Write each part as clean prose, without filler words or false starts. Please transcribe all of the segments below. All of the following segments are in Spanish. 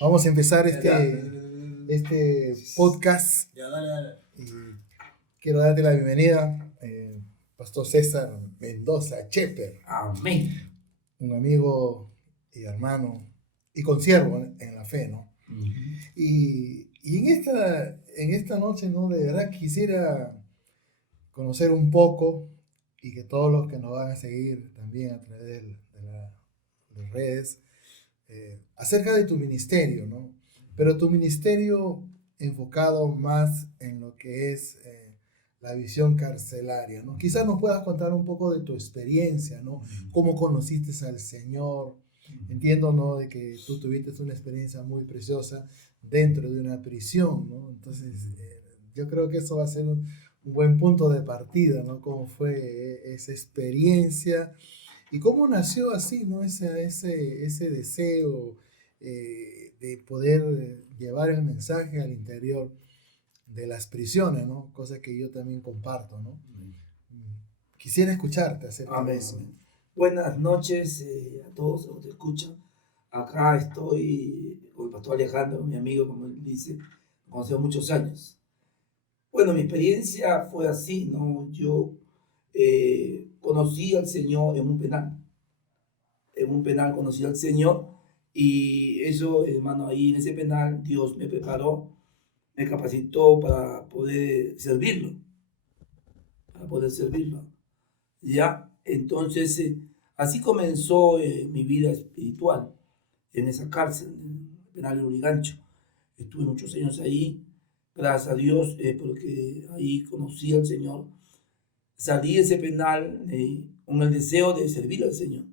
Vamos a empezar Ya, ya. este podcast Ya, dale, dale. y quiero darte la bienvenida, Pastor César Mendoza Cheper, Amén. un amigo y hermano y consiervo en la fe, ¿no? Y en esta noche, ¿no? De verdad quisiera conocer un poco y que todos los que nos van a seguir también a través de las redes, acerca de tu ministerio, ¿no? Pero tu ministerio enfocado más en lo que es la visión carcelaria, ¿no? Quizás nos puedas contar un poco de tu experiencia, ¿no? Cómo conociste al Señor. Entiendo, ¿no? De que tú tuviste una experiencia muy preciosa dentro de una prisión, ¿no? Entonces, yo creo que eso va a ser un buen punto de partida, ¿no? Cómo fue esa experiencia y cómo nació así, ¿no? Ese deseo de poder llevar el mensaje al interior de las prisiones, ¿no? Cosa que yo también comparto, ¿no? Quisiera escucharte acerca de Amén, eso. amén. Buenas noches a todos los que te escuchan. Acá estoy con el pastor Alejandro, mi amigo, como él dice, lo conocí hace muchos años. Bueno, mi experiencia fue así, ¿no? Yo conocí al Señor en un penal. En un penal conocí al Señor y eso, hermano, ahí en ese penal Dios me preparó, me capacitó para poder servirlo. ¿Ya? Entonces, así comenzó mi vida espiritual en esa cárcel, en el penal de Urigancho. Estuve muchos años ahí, gracias a Dios, porque ahí conocí al Señor. Salí de ese penal con el deseo de servir al Señor.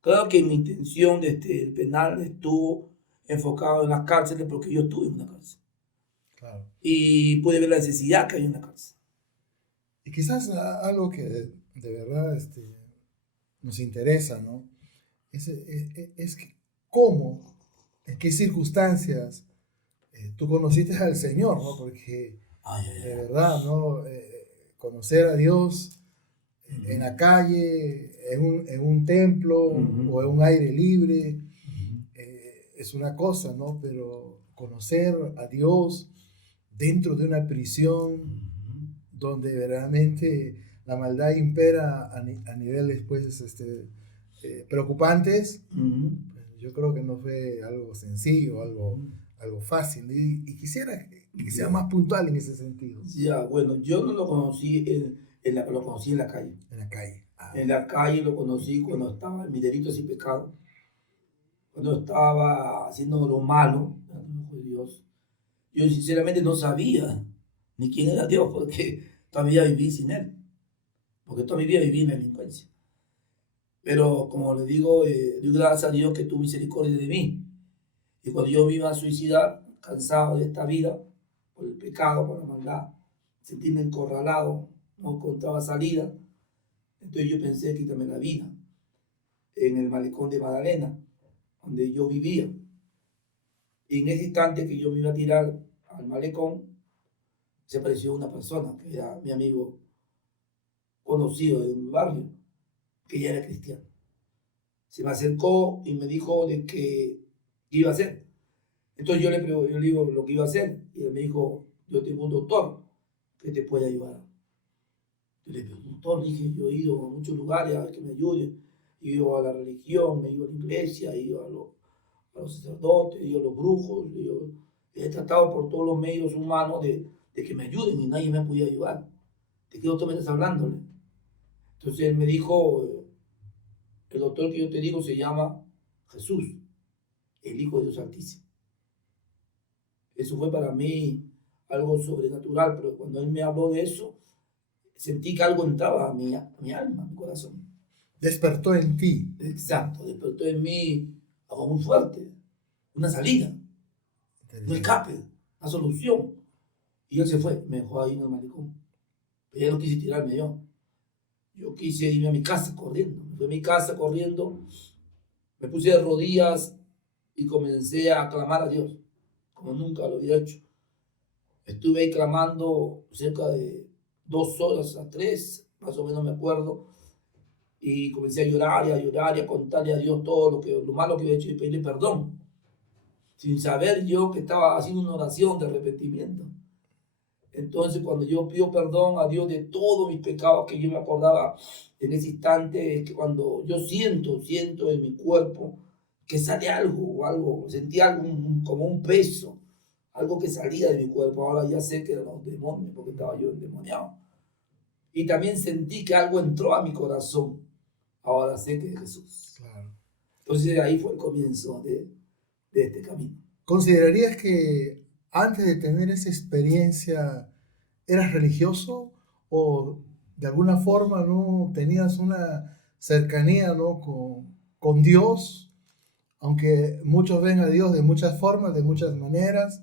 Claro que mi intención desde el penal estuvo enfocado en las cárceles porque yo estuve en una cárcel. Claro. Y pude ver la necesidad que hay en la cárcel. Y quizás algo que de verdad nos interesa, ¿no? Es que cómo, en qué circunstancias tú conociste al Señor, ¿no? Porque Ay, ay, de ay. verdad, ¿no? Conocer a Dios en la Ujú, calle, en un templo ujú, o en un aire libre, ujú. es una cosa, ¿no? Pero conocer a Dios dentro de una prisión Ujú. donde verdaderamente la maldad impera a niveles, pues, preocupantes, Ujú, pues, yo creo que no fue algo sencillo, ujú. algo fácil. Y quisiera que sea Ya, más puntual en ese sentido, ya, bueno, yo no lo conocí lo conocí en la calle. en la calle. Ah, En la calle lo conocí cuando estaba en mi delito sin pecado, cuando estaba haciendo lo malo, delante de los ojos de Dios. Yo sinceramente no sabía ni quién era Dios porque todavía viví sin Él, porque toda mi vida viví en la delincuencia. Pero como le digo, doy gracias a Dios que tuvo misericordia de mí. Y cuando yo me iba a suicidar, cansado de esta vida, por el pecado, por la maldad, sentirme encorralado, no encontraba salida, entonces yo pensé quitarme la vida en el malecón de Magdalena, donde yo vivía. Y en ese instante que yo me iba a tirar al malecón, se apareció una persona que era mi amigo conocido de mi barrio, que ya era cristiano. Se me acercó y me dijo de que iba a hacer. Entonces yo le digo lo que iba a hacer y él me dijo, yo tengo un doctor que te puede ayudar. Yo le digo, doctor, dije, yo he ido a muchos lugares a ver que me ayude. He ido a la religión, he ido a la iglesia, he ido a los sacerdotes, he ido a los brujos, he tratado por todos los medios humanos de que me ayuden y nadie me ha podido ayudar. ¿De qué doctor me estás hablándole? Entonces él me dijo, el doctor que yo te digo se llama Jesús, el Hijo de Dios Altísimo. Eso fue para mí algo sobrenatural, pero cuando él me habló de eso, sentí que algo entraba a mi alma, a mi corazón. despertó en ti. Exacto, despertó en mí algo muy fuerte, una salida, un Interesante. escape, una solución. Y él se fue, me dejó ahí en el malecón. Pero ya no quise tirarme yo. Yo quise irme a mi casa corriendo. Me fui a mi casa corriendo, me puse de rodillas y comencé a clamar a Dios, como nunca lo había hecho. Estuve ahí clamando cerca de 2 horas a 3, más o menos me acuerdo, y comencé a llorar y a llorar y a contarle a Dios todo lo malo que había hecho y pedirle perdón. sin saber yo que estaba haciendo una oración de arrepentimiento. Entonces, cuando yo pido perdón a Dios de todos mis pecados, que yo me acordaba en ese instante, que cuando yo siento en mi cuerpo que sale algo, sentí algo como un peso, algo que salía de mi cuerpo. Ahora ya sé que eran los demonios, porque estaba yo endemoniado. Y también sentí que algo entró a mi corazón. Ahora sé que es Jesús. Claro. Entonces ahí fue el comienzo de este camino. ¿Considerarías que antes de tener esa experiencia eras religioso o de alguna forma no tenías una cercanía, ¿no? con Dios? Aunque muchos ven a Dios de muchas formas, de muchas maneras.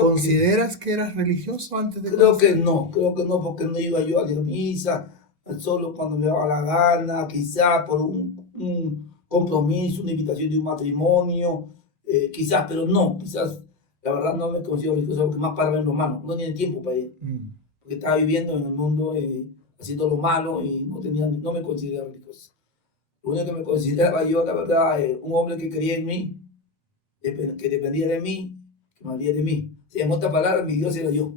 ¿Consideras que eras religioso antes de creo que no, porque no iba yo a la misa solo cuando me daba la gana, quizás por un compromiso, una invitación de un matrimonio, quizás, pero no, quizás la verdad no me considero religioso porque más para ver lo malo, no tenía tiempo para ir, porque estaba viviendo en el mundo haciendo lo malo y no me consideraba religioso. Lo único que me consideraba yo, la verdad, un hombre que creía en mí, que dependía de mí, que me valía de mí. Si en otras palabras, mi Dios era yo.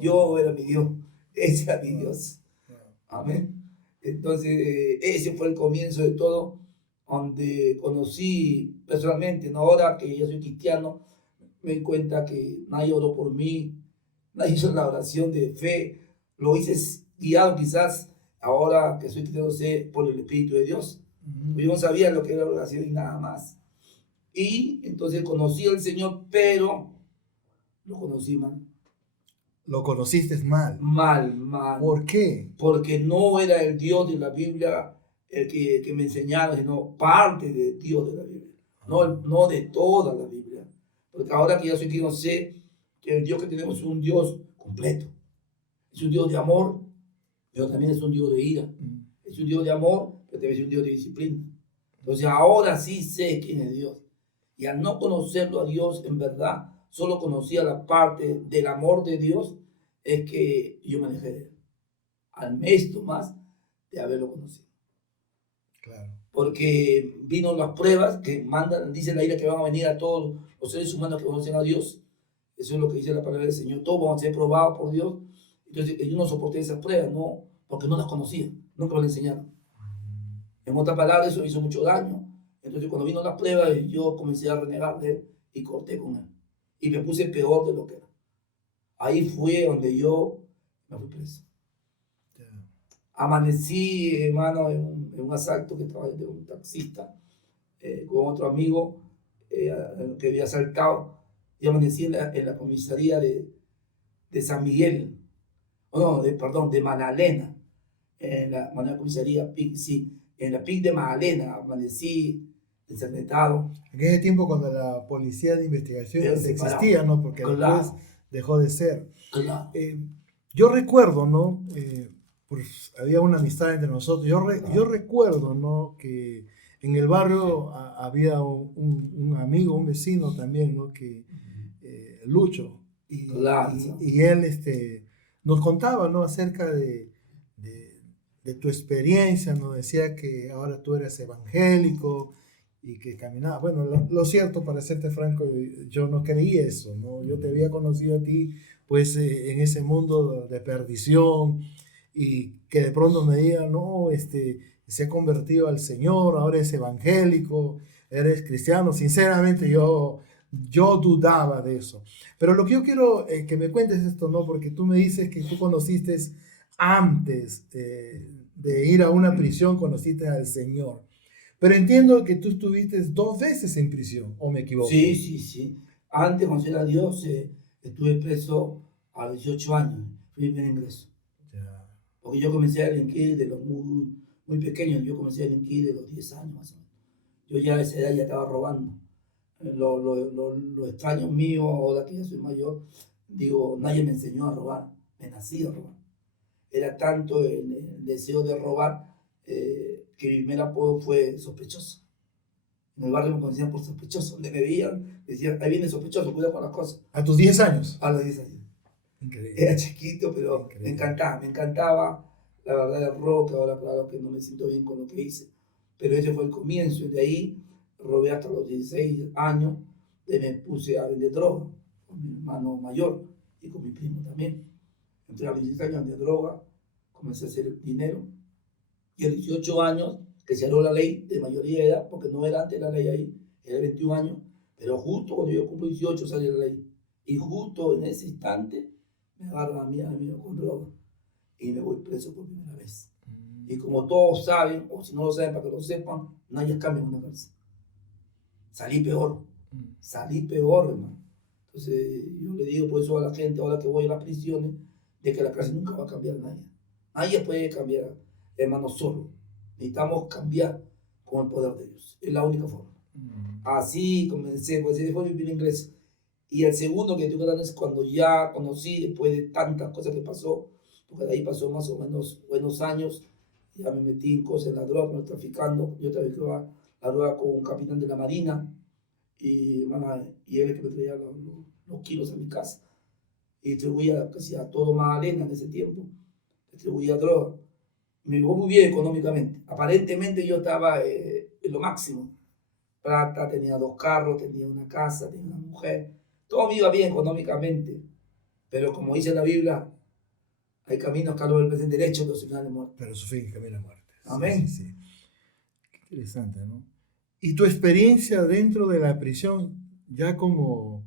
Yo era mi Dios. Ese era mi Dios. Amén. Entonces, ese fue el comienzo de todo, donde conocí personalmente, ¿no? Ahora que ya soy cristiano, me di cuenta que nadie oró por mí, nadie hizo la oración de fe, lo hice guiado quizás, ahora que soy cristiano, sé por el Espíritu de Dios. Yo no sabía lo que era la oración y nada más. Y entonces conocí al Señor, pero lo conocí mal. ¿Lo conociste mal? Mal. ¿Por qué? Porque no era el Dios de la Biblia el que me enseñaba, sino parte del Dios de la Biblia. No de toda la Biblia. Porque ahora que ya soy cristiano, sé que el Dios que tenemos es un Dios completo. Es un Dios de amor, pero también es un Dios de ira. Es un Dios de amor, pero también es un Dios de disciplina. Entonces ahora sí sé quién es Dios. Y al no conocerlo a Dios en verdad, solo conocía la parte del amor de Dios, es que yo me alejé de él. Al mes más de haberlo conocido. Claro. Porque vino las pruebas que mandan, dice la ira que van a venir a todos los seres humanos que conocen a Dios. Eso es lo que dice la palabra del Señor. Todos vamos a ser probados por Dios. Entonces yo no soporté esas pruebas, no, porque no las conocía, nunca me las enseñaron. En otras palabras, eso hizo mucho daño. Entonces cuando vino las pruebas, yo comencé a renegar de él y corté con él. Y me puse peor de lo que era. Ahí fue donde yo me fui preso. Amanecí, hermano, en un asalto que estaba de un taxista con otro amigo que había asaltado. Y amanecí en la comisaría de San Miguel, perdón, de Magdalena, en la comisaría PIC, sí, en la PIC de Magdalena, amanecí ensangrentado. En ese tiempo cuando la policía de investigaciones existía, ¿no? Porque claro, después dejó de ser. Claro. Yo recuerdo, ¿no? Pues había una amistad entre nosotros. Yo recuerdo, ¿no? Que en el barrio había un amigo, un vecino también, ¿no? Que Lucho. Y él nos contaba, ¿no? Acerca de tu experiencia, nos decía que ahora tú eres evangélico y que caminaba. Bueno, lo cierto, para serte franco, yo no creí eso, ¿no? Yo te había conocido a ti, pues, en ese mundo de perdición y que de pronto me digan, no, se ha convertido al Señor, ahora es evangélico, eres cristiano. Sinceramente, yo dudaba de eso. Pero lo que yo quiero que me cuentes esto, ¿no? Porque tú me dices que tú conociste antes de ir a una prisión, conociste al Señor. Pero entiendo que tú estuviste 2 veces en prisión, ¿o me equivoco? Sí. Antes, cuando era Dios, estuve preso a los 18 años. Fui mi primer ingreso. Porque yo comencé a delinquir de los muy pequeños. Yo comencé a delinquir de los 10 años más o menos. Yo ya a esa edad ya estaba robando. Lo extraño mío, ahora que ya soy mayor, digo, nadie me enseñó a robar. Me nací a robar. Era tanto el deseo de robar que mi primer apodo fue sospechoso. En el barrio me conocían por sospechoso. Donde me veían, decían, ahí viene sospechoso, cuidado con las cosas. ¿A tus 10 años? A los 10 años. Increíble. Era chiquito, pero me encantaba la verdad del rock. Ahora claro que no me siento bien con lo que hice. Pero ese fue el comienzo. Y de ahí robé hasta los 16 años, y me puse a vender droga con mi hermano mayor y con mi primo también. Entré a los 16 años de droga, comencé a hacer dinero, y a los 18 años, que se cerró la ley de mayoría de edad, porque no era antes la ley ahí, era 21 años, pero justo cuando yo cumplo 18 sale la ley, y justo en ese instante me agarran a mí con droga, y me voy preso por primera vez. Y como todos saben, o si no lo saben para que lo sepan, nadie cambia en una cárcel. Salí peor, hermano. Entonces yo le digo por eso a la gente, ahora que voy a las prisiones, de que la cárcel nunca va a cambiar a nadie. Nadie puede cambiar, hermano, solo. Necesitamos cambiar con el poder de Dios. Es la única forma. Así comencé, pues ese fue mi primer ingreso. Y el segundo que tuve es cuando ya conocí, después de tantas cosas que pasó, porque de ahí pasó más o menos buenos años, ya me metí en cosas, en la droga, no traficando. Yo traficaba la droga con un capitán de la Marina, y, bueno, y él es el que me traía los kilos a mi casa. Y distribuía casi a todo Magdalena en ese tiempo, distribuía droga. Me iba muy bien económicamente. Aparentemente yo estaba en lo máximo. Plata, tenía 2 carros, tenía una casa, tenía una mujer. Todo me iba bien económicamente. Pero como dice la Biblia, hay caminos que a los veces derechos, pero su final es muerte. Pero su fin es camino a muerte. Amén. Sí, sí, sí. Qué interesante, ¿no? Y tu experiencia dentro de la prisión, ya como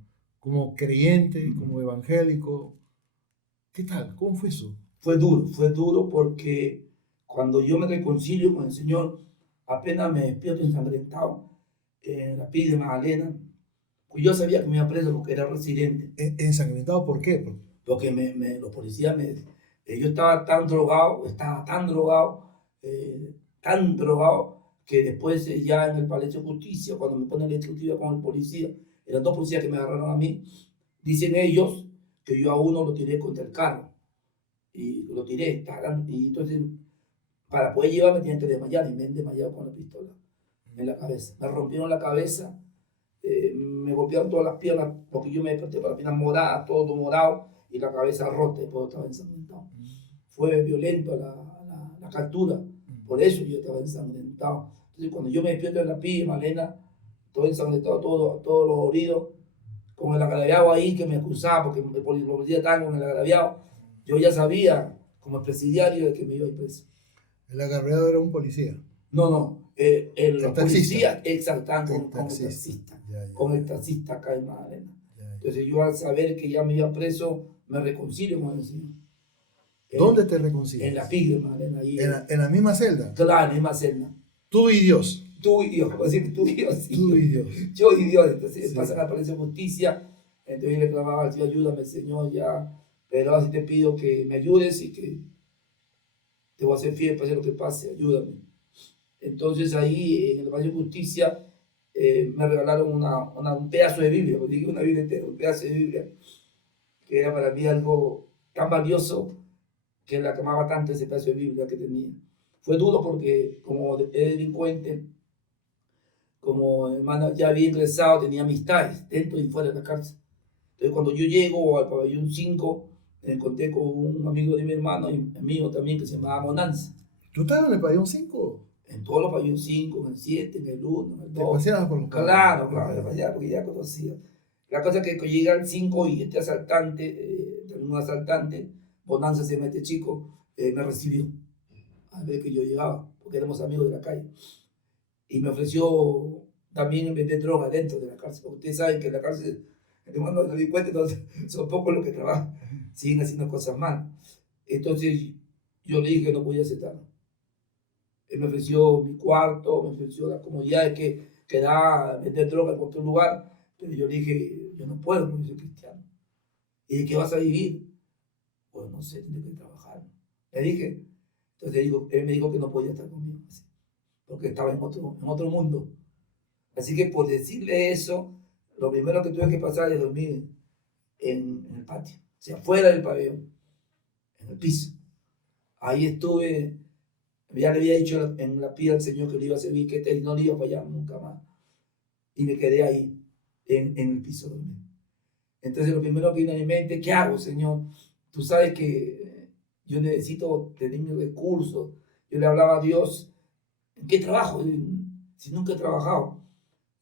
creyente, como evangélico, ¿qué tal? ¿Cómo fue eso? Fue duro porque cuando yo me reconcilio con el Señor, apenas me despierto ensangrentado en la pila de Magdalena, pues yo sabía que me iba preso porque era residente. ¿Ensangrentado por qué? Porque los policías yo estaba tan drogado, que después ya en el Palacio de Justicia, cuando me ponen la exclusiva con el policía, eran 2 policías que me agarraron a mí, dicen ellos que yo a uno lo tiré contra el carro, y lo tiré, y entonces para poder llevarme tenían que desmayar, y me han desmayado con la pistola en la cabeza. Me rompieron la cabeza, me golpearon todas las piernas, porque yo me desperté con las piernas moradas, todo morado, y la cabeza rota, y después estaba ensangrentado. Fue violento la captura, por eso yo estaba ensangrentado. Entonces cuando yo me despierto en la pilla, Malena, todo ensangrentado, todos los heridos, con el agraviado ahí que me acusaba, porque los policías estaban con el agraviado, yo ya sabía, como presidiario, de que me iba a ir preso. El agraviado era un policía. No, el policía exaltante con el taxista, con el taxista acá en Magdalena. Entonces yo al saber que ya me iba preso, me reconcilio con el Señor. ¿Dónde te reconcilias? En la pila de Magdalena. Ahí, ¿En la misma celda? Claro, en la misma celda. Tú y Dios. Tú y Dios, como decir, tú y Dios. Sí, tú y Dios. Yo y Dios. Entonces Sí. pasan a Palacio de Justicia, entonces yo le clamaba al Señor, ayúdame Señor ya, pero así te pido que me ayudes y que te voy a ser fiel, pase lo que pase, ayúdame. Entonces ahí en el Palacio de Justicia me regalaron un pedazo de Biblia, porque dije una Biblia entera, un pedazo de Biblia, que era para mí algo tan valioso que la amaba tanto ese pedazo de Biblia que tenía. Fue duro porque como delincuente, como hermano ya había ingresado, tenía amistades dentro y fuera de la cárcel. Entonces cuando yo llego al pabellón 5, me encontré con un amigo de mi hermano y mío también que se llamaba Monanza. ¿Tú estabas en el pabellón 5? En todos los pabellones 5, en el 7, en el 1, en el 2. ¿Te paseabas por los Claro, me paseaba porque ya conocía. La cosa es que llega al 5 y este asaltante, también un asaltante, Bonanza se mete chico, me recibió a ver que yo llegaba, porque éramos amigos de la calle. Y me ofreció también vender droga dentro de la cárcel, porque ustedes saben que en la cárcel, hermano, los delincuentes son pocos los que trabajan, siguen haciendo cosas mal. Entonces yo le dije que no podía aceptar. Él me ofreció mi cuarto, me ofreció las comodidades que da vender droga en cualquier lugar, pero yo le dije, yo no puedo porque soy cristiano. ¿Y de qué vas a vivir? Pues no sé, tienes que trabajar. Le dije, entonces él me dijo que no podía estar conmigo, así, porque estaba en otro mundo. Así que por decirle eso, lo primero que tuve que pasar es dormir en el patio, o sea, fuera del pabellón, en el piso. Ahí estuve. Ya le había dicho en la pila al Señor que le iba a servir, que él no le iba a fallar nunca más. Y me quedé ahí, en el piso dormir. Entonces lo primero que vino a mi mente, ¿qué hago, Señor? Tú sabes que yo necesito tener mis recursos. Yo le hablaba a Dios, ¿en qué trabajo? Si nunca he trabajado.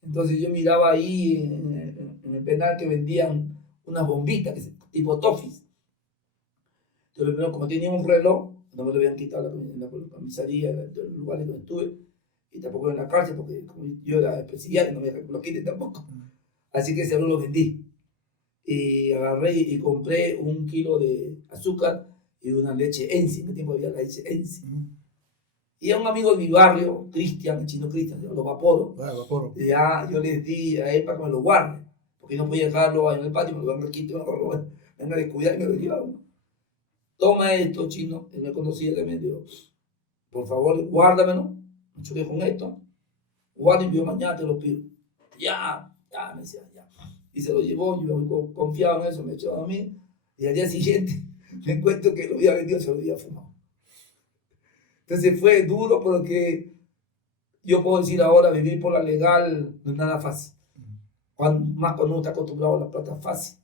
Entonces yo miraba ahí en el penal que vendían unas bombitas, tipo Toffees. Entonces, primero, como tenía un reloj, no me lo habían quitado en la comisaría, en los lugares donde estuve, y tampoco en la cárcel, porque como yo era presidiario, no me lo quiten tampoco. Así que ese reloj lo vendí. Y agarré y compré 1 kilo de azúcar y una leche Enzi. En ese tiempo había la leche Enzi. Y a un amigo de mi barrio, Cristian, el chino Cristian, los Vaporo, ya yo les di a él para que me lo guarde, porque no podía dejarlo en el patio, me lo van a quitar, me lo roban, vengan a descuidar y me lo llevaban. Toma esto, chino, él me conocía también, digo, por favor, guárdamelo, me choqué con esto, guárdame, yo mañana te lo pido. Ya, me decía, ya. Y se lo llevó, yo confiado en eso, me echó a mí, y al día siguiente me encuentro que lo había vendido, se lo había fumado. Entonces fue duro porque yo puedo decir ahora, vivir por la legal no es nada fácil. Más cuando uno está acostumbrado a la plata fácil.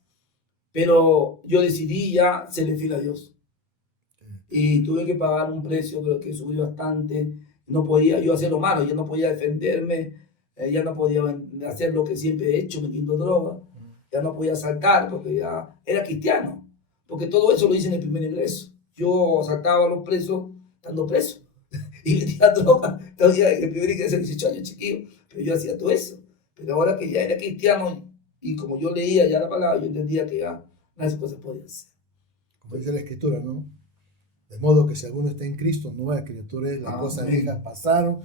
Pero yo decidí ya serle fiel a Dios. Y tuve que pagar un precio, creo que subió bastante. No podía yo hacer lo malo, ya no podía defenderme, ya no podía hacer lo que siempre he hecho, metiendo droga. Ya no podía asaltar porque ya era cristiano. Porque todo eso lo hice en el primer ingreso. Yo asaltaba a los presos estando preso. Y metía droga. Todavía en el primer ingreso de 18 años, chiquillo. Pero yo hacía todo eso. Pero ahora que ya era cristiano y como yo leía ya la palabra, yo entendía que ya las cosas podían ser. Como dice la Escritura, ¿no? De modo que si alguno está en Cristo, nueva criatura es, las cosas viejas pasaron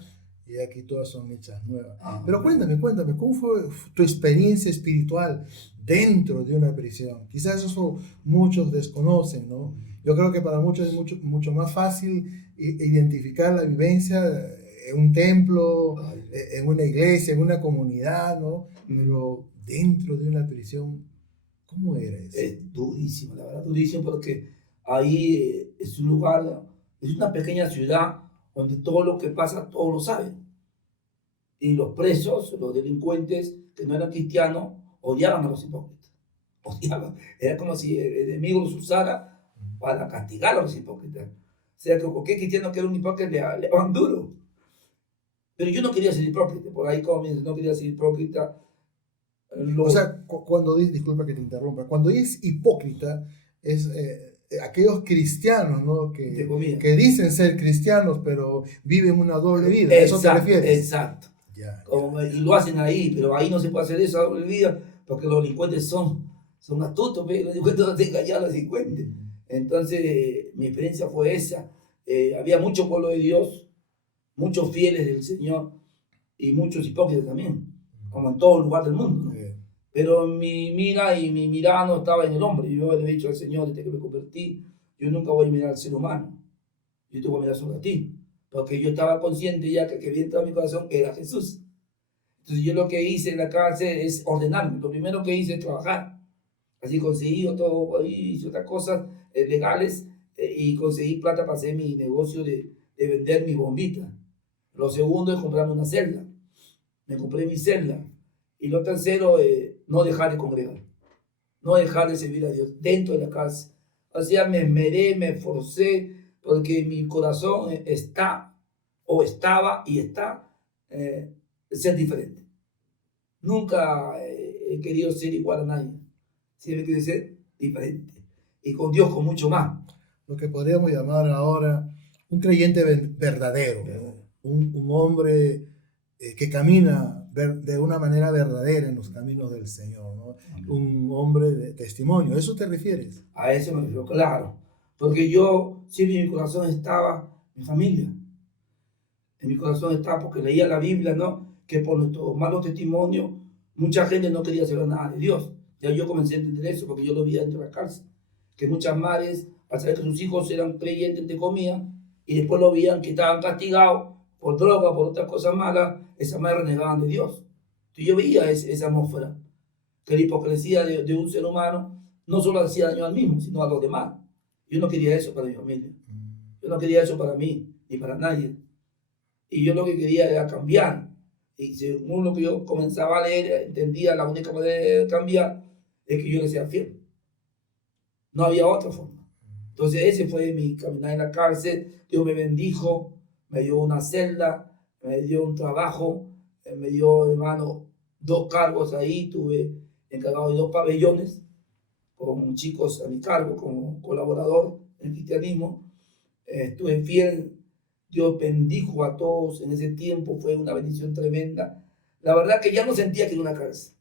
y aquí todas son hechas nuevas. Pero cuéntame, ¿cómo fue tu experiencia espiritual dentro de una prisión? Quizás eso muchos desconocen, ¿no? Yo creo que para muchos es mucho más fácil identificar la vivencia en un templo, en una iglesia, en una comunidad, ¿no? Pero dentro de una prisión, ¿cómo era eso? Es durísimo, la verdad, durísimo, porque ahí es un lugar, es una pequeña ciudad donde todo lo que pasa, todos lo saben. Y los presos, los delincuentes que no eran cristianos, odiaban a los hipócritas. Odiaban. Era como si el enemigo los usara para castigar a los hipócritas. O sea, que cualquier cristiano que era un hipócrita le daban duro. Pero yo no quería ser hipócrita, por ahí comienza, no quería ser hipócrita. O sea, cuando dice, disculpa que te interrumpa, cuando es hipócrita, es aquellos cristianos, ¿no? que dicen ser cristianos, pero viven una doble vida. ¿A eso te refieres? Exacto. Y lo hacen ahí, pero ahí no se puede hacer esa doble vida, porque los delincuentes son astutos, los delincuentes no te engañan a los delincuentes. Entonces, mi experiencia fue esa. Había mucho pueblo de Dios, muchos fieles del Señor y muchos hipócritas también, como en todo lugar del mundo, ¿no? Pero mi mira y mi mirada no estaba en el hombre. Yo le he dicho al Señor desde que me convertí, yo nunca voy a mirar al ser humano, yo te voy a mirar solo a ti, porque yo estaba consciente ya que había entrado en mi corazón era Jesús. Entonces yo lo que hice en la cárcel es ordenarme. Lo primero que hice es trabajar. Así conseguí todo, hice otras cosas legales y conseguí plata para hacer mi negocio de vender mi bombita. Lo segundo es comprarme una celda. Me compré mi celda. Y lo tercero, no dejar de congregar. No dejar de servir a Dios dentro de la cárcel. O sea, me esmeré, me esforcé, porque mi corazón está, o estaba y está, ser diferente. Nunca he querido ser igual a nadie. Siempre quiero ser diferente. Y con Dios con mucho más. Lo que podríamos llamar ahora un creyente verdadero, ¿no? Un hombre que camina de una manera verdadera en los caminos del Señor, ¿no? Un hombre de testimonio. ¿A eso te refieres? A eso me refiero, claro. Porque yo, siempre en mi corazón estaba mi familia. En mi corazón estaba porque leía la Biblia, ¿no? Que por nuestros malos testimonios, mucha gente no quería saber nada de Dios. Ya yo comencé a entender eso porque yo lo vi dentro de la cárcel. Que muchas madres, al saber que sus hijos eran creyentes, entre comillas, y después lo veían que estaban castigados por droga, por otras cosas malas, esas madres renegaban de Dios. Entonces yo veía esa atmósfera, que la hipocresía de un ser humano no solo hacía daño al mismo, sino a los demás. Yo no quería eso para mi familia. Yo no quería eso para mí, ni para nadie. Y yo lo que quería era cambiar. Y según lo que yo comenzaba a leer, entendía la única manera de cambiar es que yo le sea fiel. No había otra forma. Entonces ese fue mi caminar en la cárcel. Dios me bendijo, me dio una celda, me dio un trabajo, me dio, hermano, 2 cargos ahí, tuve encargado de 2 pabellones con chicos a mi cargo como colaborador en el cristianismo. Estuve fiel, Dios bendijo a todos en ese tiempo, fue una bendición tremenda. La verdad que ya no sentía que era una cárcel.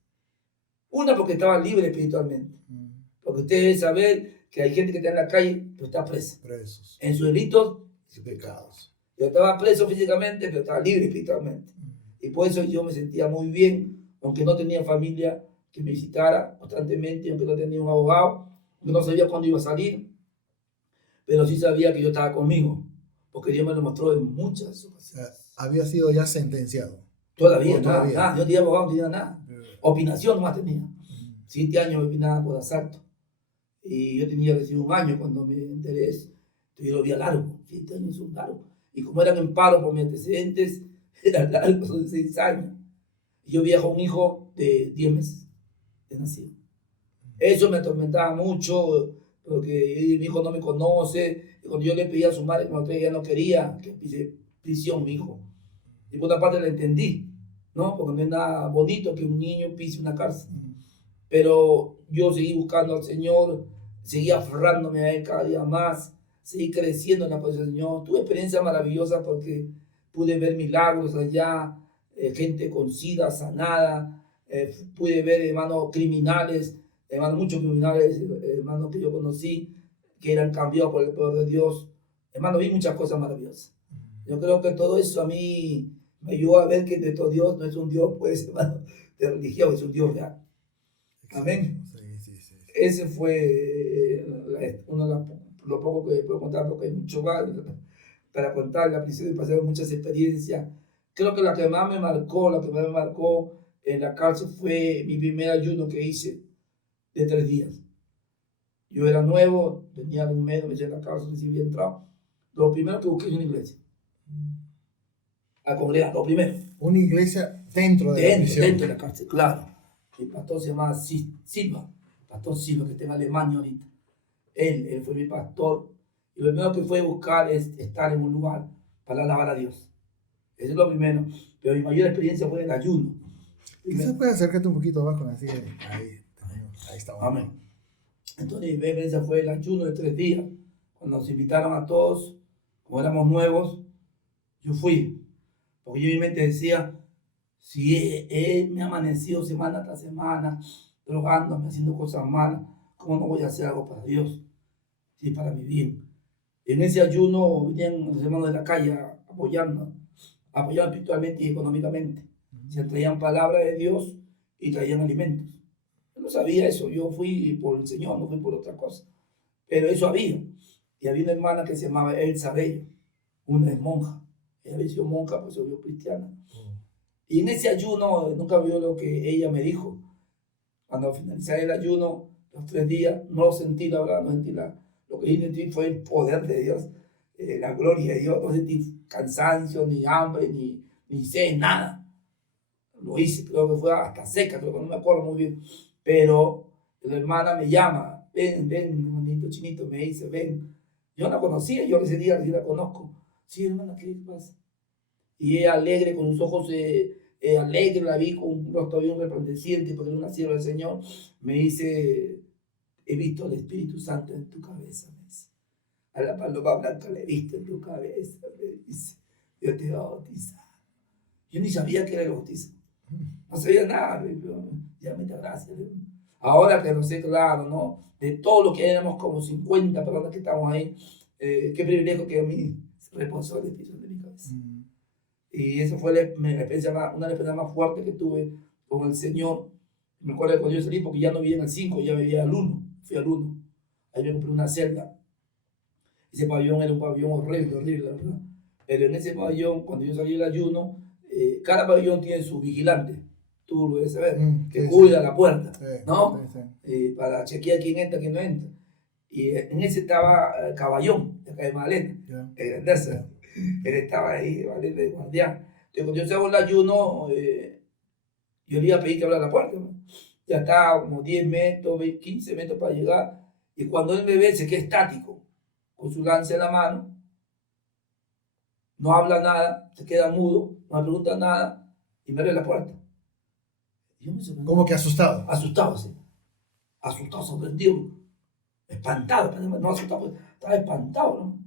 Una, porque estaba libre espiritualmente. Porque ustedes deben saber que hay gente que está en la calle, pero está presa. Presos. En sus delitos Y pecados. Yo estaba preso físicamente, pero estaba libre espiritualmente. Y por eso yo me sentía muy bien, aunque no tenía familia que me visitara constantemente, aunque no tenía un abogado, aunque no sabía cuándo iba a salir, pero sí sabía que yo estaba conmigo, porque Dios me lo mostró en muchas ocasiones. Había sido ya sentenciado. Todavía, Todavía. Nada. Yo no tenía abogado, no tenía nada. Opinación nomás tenía. 7 años me opinaba por asalto. Y yo tenía recién 1 año cuando me enteré eso. Entonces yo lo veía largo. 7 años son largos. Y como eran en paro por mis antecedentes, eran largos, son 6 años. Y yo viajo a un hijo de 10 meses de nacido. Eso me atormentaba mucho, porque mi hijo no me conoce. Y cuando yo le pedía a su madre, cuando ella no quería que pise prisión, mi hijo. Y por una parte la entendí, ¿no? Porque no es nada bonito que un niño pise una cárcel. Pero yo seguí buscando al Señor, seguí aferrándome a Él cada día más, seguí creciendo en la presencia del Señor. Tuve experiencia maravillosa porque pude ver milagros allá, gente con SIDA sanada, pude ver, hermanos, criminales, hermanos, muchos criminales, hermanos, que yo conocí, que eran cambiados por el poder de Dios. Hermano, vi muchas cosas maravillosas. Yo creo que todo eso a mí me ayudó a ver que nuestro Dios no es un Dios, pues, hermano, de religión, es un Dios real. Amén. Sí. Ese fue uno de lo poco que puedo contar, porque hay mucho más para contar. La prisión y pasé muchas experiencias. Creo que la que más me marcó en la cárcel fue mi primer ayuno que hice de 3 días. Yo era nuevo, tenía 1 mes, me eché en la cárcel, recién había entrado. Lo primero que busqué es una iglesia. A congregar, lo primero. Una iglesia dentro de la prisión. Dentro de la cárcel, claro. El pastor se llamaba Silva, pastor Silva, que está en Alemania ahorita. Él fue mi pastor. Y lo primero que fue buscar es estar en un lugar para alabar a Dios. Eso es lo primero. Pero mi mayor experiencia fue el ayuno. Quizás puedes acercarte un poquito más con así. Ahí está. Amén. Entonces mi experiencia fue el ayuno de 3 días. Cuando nos invitaron a todos, como éramos nuevos, yo fui. Porque yo en mi mente decía, si él me ha amanecido semana tras semana, drogándome, haciendo cosas malas, ¿cómo no voy a hacer algo para Dios? Sí, para mi bien. En ese ayuno venían los hermanos de la calle apoyando espiritualmente y económicamente. Se traían palabras de Dios y traían alimentos. Yo no sabía eso, yo fui por el Señor, no fui por otra cosa. Pero eso había. Y había una hermana que se llamaba Elsa Bello, una es monja. Ella había sido monja, pues se volvió cristiana. Y en ese ayuno, nunca vio lo que ella me dijo. Cuando finalizé el ayuno, los 3 días, no lo sentí, la verdad, no sentí lo que yo sentí fue el poder de Dios, la gloria de Dios. No sentí cansancio, ni hambre, ni sed, nada. Lo hice, creo que fue hasta seca, creo que no me acuerdo muy bien. Pero la hermana me llama, ven, hermanito chinito, me dice, ven. Yo la conocía, yo ese día sí la conozco. Sí, hermana, ¿qué pasa? Y ella alegre, con sus ojos alegre, la vi con un rostro bien resplandeciente, porque era una sierva del Señor, me dice, he visto al Espíritu Santo en tu cabeza, me dice. A la paloma blanca la he visto en tu cabeza, me dice. Yo te voy a bautizar. Yo ni sabía que era el bautismo. No sabía nada, pero ya me da gracias. Ahora que lo sé claro, ¿no? De todo lo que éramos como 50 personas que estamos ahí, qué privilegio que a mí reposó el Espíritu de mi cabeza. Y eso fue una de las experiencias más fuertes que tuve con el Señor. Me acuerdo de cuando yo salí, porque ya no vivía en el 5, ya vivía al 1. Fui al 1. Ahí me compré una celda. Ese pabellón era un pabellón horrible, la verdad. Pero en ese pabellón, cuando yo salí del ayuno, cada pabellón tiene su vigilante. Tú lo debes saber, que cuida la puerta, ¿no? Para chequear quién entra, quién no entra. Y en ese estaba Caballón, de acá de Magdalena, Grandeza. Él estaba ahí, ¿vale? De guardián. Entonces, cuando yo salgo el ayuno, yo le iba a pedir que abra la puerta, ¿no? Ya estaba como 10 metros, 15 metros para llegar. Y cuando él me ve, se queda estático, con su lanza en la mano. No habla nada, se queda mudo, no me pregunta nada y me abre la puerta. Y yo me sorprendí. Como que asustado. Asustado, sí. Asustado, sorprendido. Espantado, no asustado, pues, estaba espantado,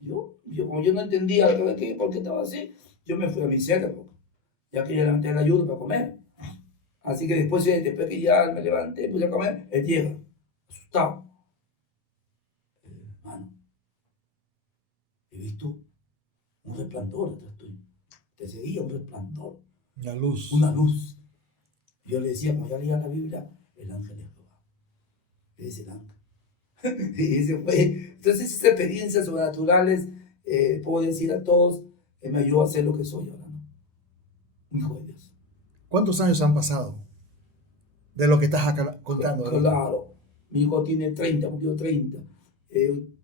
¿no? Como yo no entendía por qué estaba así, yo me fui a mi celda, ya quería levantar el ayuno para comer. Así que después que ya me levanté, puse a comer, él llega, asustado. Hermano, he visto un resplandor detrás tuyo. Te seguía un resplandor. Una luz. Una luz. Yo le decía, como ya leía la Biblia, el ángel de Jehová. Es el ángel. Y ese fue. Entonces, esas experiencias sobrenaturales, puedo decir a todos, me ayudó a ser lo que soy ahora, ¿no? Un hijo de Dios. ¿Cuántos años han pasado de lo que estás acá contando? Claro, mi hijo tiene 30, cumplió 30.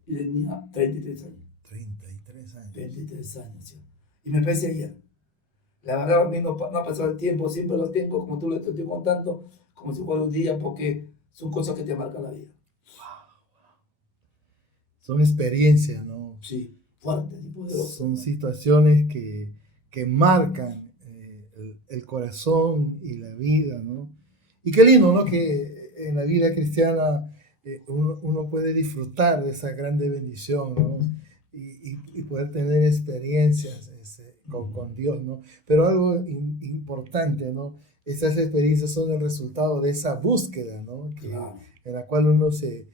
Y tenía 33 años. 33 años. 33 años, ¿sí? Y me parece ayer. La verdad, a mí no ha pasado el tiempo, siempre lo tengo, como tú lo estoy contando, como si fuera un día, porque son cosas que te marcan la vida. Son experiencias, ¿no? Sí, fuertes y poderosas. Son situaciones que marcan el corazón y la vida, ¿no? Y qué lindo, ¿no? Que en la vida cristiana uno puede disfrutar de esa grande bendición, ¿no? Y poder tener experiencias con Dios, ¿no? Pero algo importante, ¿no? Esas experiencias son el resultado de esa búsqueda, ¿no? Claro. En la cual uno se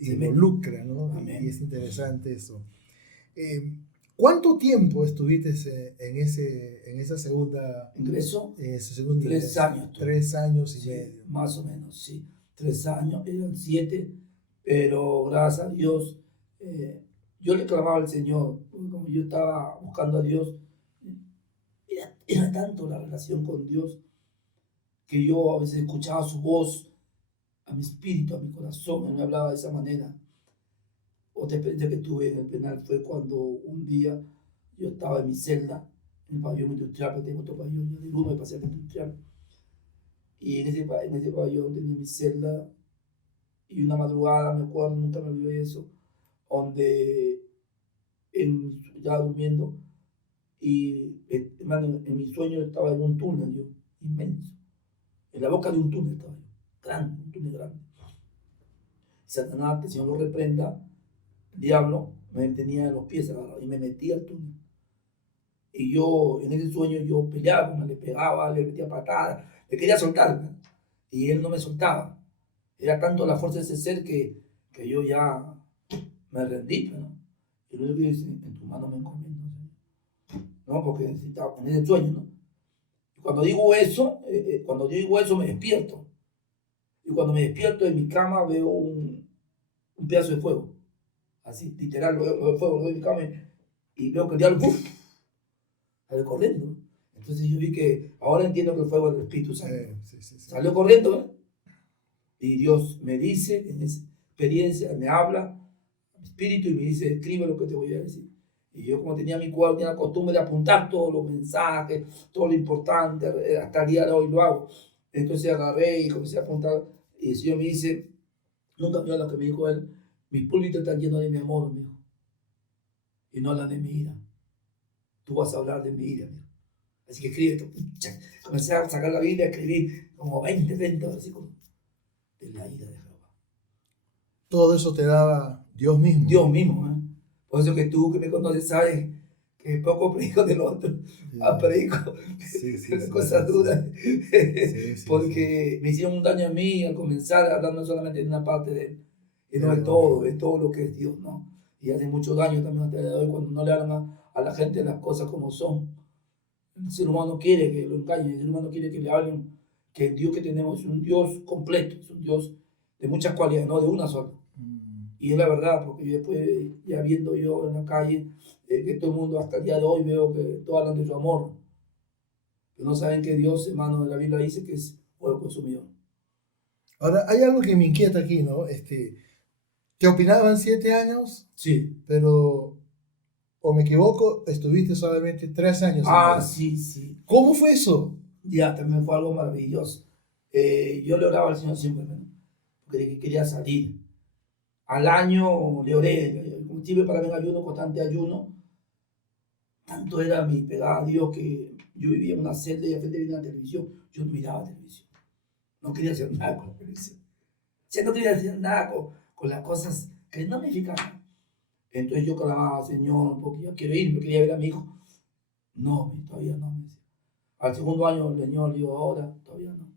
involucra, ¿no? Amén. Y es interesante eso. ¿Cuánto tiempo estuviste en esa segunda ingreso? Ese segundo 3 ingreso? años. 3 años y Sí, medio. más o menos, sí. 3 años, eran 7, pero gracias a Dios, yo le clamaba al Señor, como yo estaba buscando a Dios, era tanto la relación con Dios que yo a veces escuchaba su voz a mi espíritu, a mi corazón, él me hablaba de esa manera. Otra experiencia que tuve en el penal fue cuando un día yo estaba en mi celda, en el pabellón industrial, pero tengo otro pabellón, yo del 1 me pasé al industrial. Y en ese pabellón tenía mi celda, y una madrugada, me acuerdo, nunca me olvidé eso, donde ya durmiendo, y hermano, en mi sueño estaba en un túnel, yo, inmenso, en la boca de un túnel estaba yo, grande, un túnel grande. Satanás, que el Señor lo reprenda, el diablo me tenía en los pies agarrado y me metía al túnel. Y yo, en ese sueño, yo peleaba, me le pegaba, le metía patadas, le quería soltar, ¿no? Y él no me soltaba. Era tanto la fuerza de ese ser que yo ya me rendí, ¿no? Y lo único que dice, en tu mano me encomiendo, ¿no? Porque necesitaba en ese sueño, ¿no? Y cuando digo eso, me despierto. Y cuando me despierto en mi cama veo un pedazo de fuego. Así, literal, lo veo el fuego, lo veo en mi cama y veo que el diablo, ¡puf!, sale corriendo, ¿no? Entonces yo vi que, ahora entiendo que el fuego del Espíritu Santo. Sí. Salió corriendo, ¿no? Y Dios me dice, en esa experiencia, me habla, mi espíritu, y me dice, escribe lo que te voy a decir. Y yo, como tenía mi cuadro, tenía la costumbre de apuntar todos los mensajes, todo lo importante, hasta el día de hoy lo hago. Entonces agarré y comencé a apuntar, y el Señor me dice, nunca vio lo que me dijo él, mis púlpitos están llenos de mi amor, me dijo, y no hablan de mi ira. Tú vas a hablar de mi ira, me dijo. Así que escribe, comencé a sacar la Biblia, escribí como 20, 30 versículos de la ira de Jehová. Todo eso te daba Dios mismo. Dios mismo, ¿eh? Por eso que tú que me conoces sabes que poco predico del otro, predico cosas duras, porque me hicieron un daño a mí al comenzar hablando solamente de una parte de él, y no de todo lo que es Dios, ¿no? Y hace mucho daño también hasta el día de hoy cuando no le hablan a la gente las cosas como son. El ser humano quiere que lo engañen, el ser humano quiere que le hablen que el Dios que tenemos es un Dios completo, es un Dios de muchas cualidades, no de una sola. Y es la verdad, porque yo después, ya viendo yo en la calle, que todo el mundo hasta el día de hoy veo que todos hablan de su amor, que no saben que Dios, hermano, de la Biblia dice que es fuego consumidor. Ahora, hay algo que me inquieta aquí, ¿no? ¿Te opinaban 7 años? Sí. Pero, o me equivoco, estuviste solamente 3 años. Sí. ¿Cómo fue eso? Ya, también fue algo maravilloso. Yo le oraba al Señor siempre, ¿no? Porque quería salir. Al año le oré, como para mí ayuno, constante ayuno. Tanto era mi pegada a Dios que yo vivía en una celda y al frente había una televisión. Yo no miraba televisión. No quería hacer nada con la televisión. O sea, no quería hacer nada con las cosas que no me fijaban. Entonces yo clamaba, Señor, porque yo quiero irme, quería ver a mi hijo. No, todavía no, me decía. Al segundo año el Señor dijo, ahora, todavía no.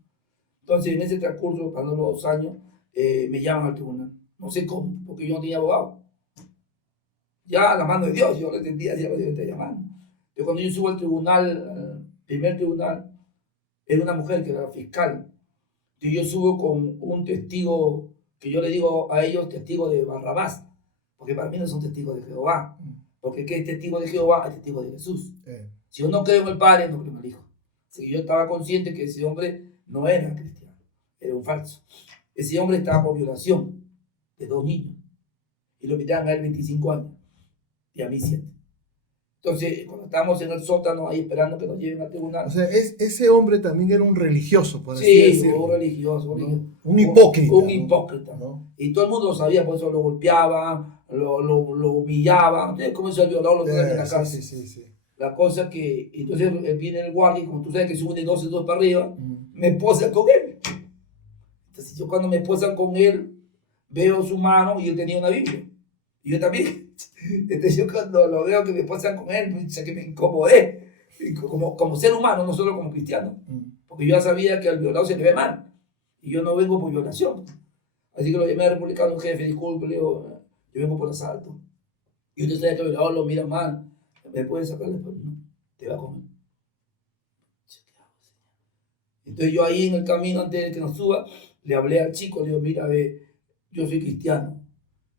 Entonces en ese transcurso, pasando los 2 años, me llaman al tribunal. No sé cómo, porque yo no tenía abogado. Ya la mano de Dios, yo le entendía, Dios me está llamando. Entonces cuando yo subo al tribunal, al primer tribunal, era una mujer que era fiscal. Entonces yo subo con un testigo, que yo le digo a ellos testigo de Barrabás, porque para mí no son testigos de Jehová, porque que es testigo de Jehová es testigo de Jesús. Si yo no creo en el Padre, no creo en el Hijo. Así que yo estaba consciente que ese hombre no era cristiano, era un falso. Ese hombre estaba por violación de 2 niños y lo invitaron a él 25 años y a mí 7. Entonces, cuando estábamos en el sótano ahí esperando que nos lleven al tribunal. O sea, ese hombre también era un religioso, por así Sí, decirlo. un religioso. ¿No? Un hipócrita. Un hipócrita. ¿No? Y todo el mundo lo sabía, por eso lo golpeaban, lo humillaban. Entonces comenzó a violarlo en la cárcel. Sí. La cosa que, entonces viene el guardia, y como tú sabes que sube de 12 para arriba, me posan con él. Entonces yo cuando me posan con él, veo su mano y él tenía una Biblia. Y yo también. Entonces yo cuando lo veo que me posan con él, que me incomodé, como ser humano, no solo como cristiano. Porque yo ya sabía que al violado se le ve mal. Y yo no vengo por violación. Así que lo llamé al republicano, jefe, disculpe, le digo, yo vengo por asalto. Y usted sabe que el violador lo mira mal. ¿Me puede sacar después? No, te va a comer. Entonces yo ahí en el camino, antes de que nos suba, le hablé al chico, le digo, mira, yo soy cristiano.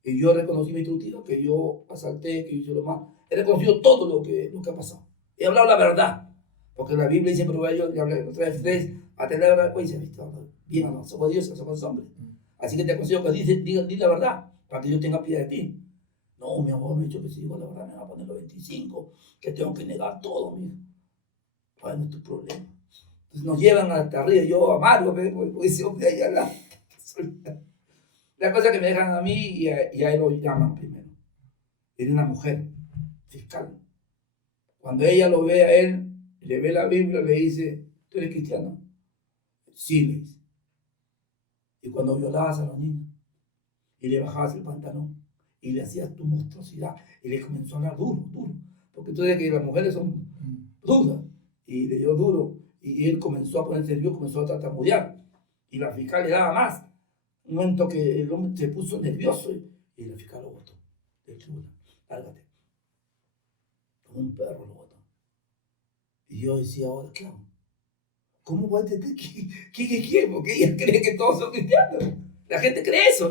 Y yo reconocí mi truquito, que yo asalté, que yo hice lo más. He reconocido todo lo que ha pasado. He hablado la verdad. Porque la Biblia dice, pero yo le hablé otra vez, a tener la verdad. Oye, bien o no, somos Dios, somos hombres. Así que te aconsejo que di la verdad, para que yo tenga piedad de ti. No, mi amor, me ha dicho que si digo la verdad me va a poner los 25, que tengo que negar todo, mi hijo. Bueno, no es tu problema. Entonces nos llevan hasta arriba, yo amargo, porque ese hombre ahí al lado. La cosa que me dejan a mí y a él lo llaman primero. Era una mujer fiscal. Cuando ella lo ve a él, le ve la Biblia, le dice, ¿tú eres cristiano? Sí, le dice. Y cuando violabas a los niños y le bajabas el pantalón y le hacías tu monstruosidad y le comenzó a hablar duro. Porque tú sabes que las mujeres son duras. Y le dio duro. Y él comenzó a ponerse nervioso, comenzó a tartamudear. Y la fiscal le daba más. Un momento que el hombre se puso nervioso y la fiscal lo botó del tribunal. Lárgate. Como un perro lo botó. Y yo decía, ahora, ¿qué hago? ¿Cómo voy a entender quién? Porque ella cree que todos son cristianos. La gente cree eso.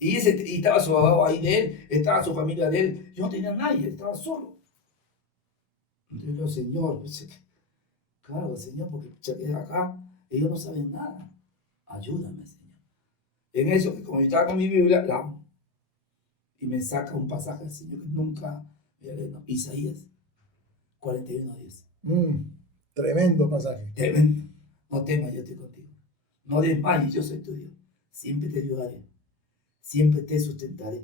Y estaba su abogado ahí de él, estaba su familia de él. Yo no tenía a nadie, estaba solo. Entonces yo, Señor, claro, Señor, porque ya que acá, ellos no saben nada. Ayúdame, Señor. En eso, que como yo estaba con mi Biblia, la amo. Y me saca un pasaje al Señor que nunca había leído. Isaías 41:10. Tremendo pasaje. Tremendo. No temas, yo estoy contigo. No desmayes, yo soy tu Dios. Siempre te ayudaré. Siempre te sustentaré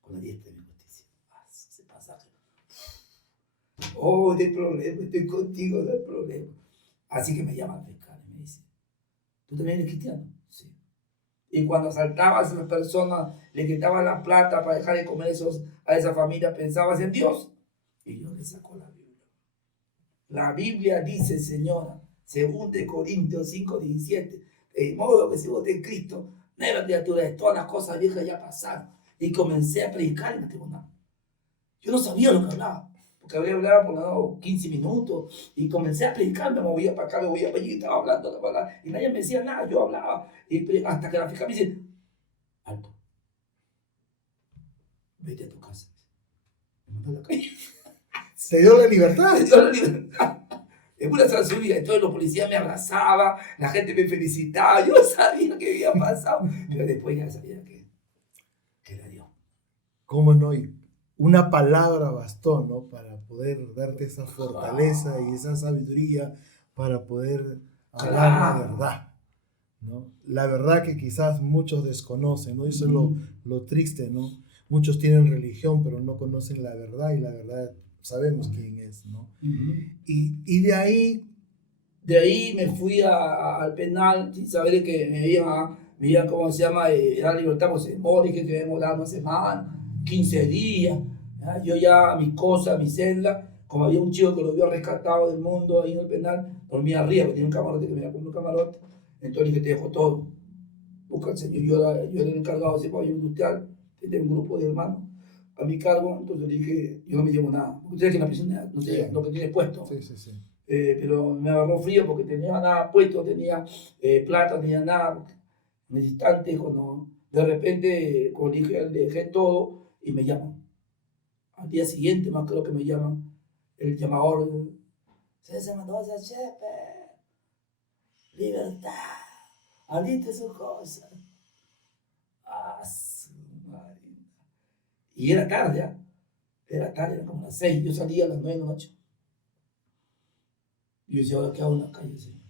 con la diestra de mi justicia. Ese pasaje. Oh, no hay problema, estoy contigo, no hay problema. Así que me llama al fiscal y me dice, ¿tú también eres cristiano? Sí. Y cuando asaltabas a esas personas, le quitabas la plata para dejar de comer a esa familia, pensabas en Dios. Y yo le saco la Biblia. La Biblia dice, señora, 2 Corintios 5:17, de modo que si vos en Cristo, nueva criatura, de todas las cosas viejas ya pasaron. Y comencé a predicar en el tribunal. Yo no sabía lo que hablaba, porque había hablado por lo 15 minutos, y comencé a predicar, me movía para acá, me movía para allí, y estaba hablando la palabra, y nadie me decía nada, yo hablaba, y hasta que la fiscal me dice, alto, vete a tu casa. Me mandó a la calle. ¿Se dio la libertad? Me dio la libertad. En una subida, entonces los policías me abrazaban, la gente me felicitaba, yo sabía que había pasado, pero después ya sabía que era Dios. ¿Cómo no? Y una palabra bastó, ¿no? Para poder darte esa fortaleza y esa sabiduría para poder hablar la verdad, ¿no? La verdad que quizás muchos desconocen, ¿no? Eso es lo triste, ¿no? Muchos tienen religión, pero no conocen la verdad, y la verdad sabemos quién es, ¿no? Ujú. Y De ahí me fui al penal sin saber que me iban, ¿cómo se llama? Dar libertad, pues dije que me dar una semana, 15 días. ¿Ya? Yo ya, mis cosas, mi celda, como había un chico que lo había rescatado del mundo ahí en el penal, dormía arriba, porque tenía un camarote que me había comprado un camarote. Entonces dije, te dejo todo. Busca el Señor. Yo era el encargado de ese pabellón industrial, tenía un grupo de hermanos a mi cargo, entonces le dije, yo no me llevo nada. Porque ustedes que en la prisión no se lleva lo que tienes puesto. sí, sí, sí. Pero me agarró frío porque tenía nada puesto, tenía plata, tenía nada. En ese instante, cuando de repente, como dije, dejé todo y me llaman. Al día siguiente, más creo que me llaman, el llamador. César Mendoza, Chepe, libertad, aliste sus cosas. Ah, su madre. Y era tarde, ¿ya? Era tarde, era como las 6. Yo salía a las 9 de la noche. Y yo decía, ahora qué hago en la calle, Señor.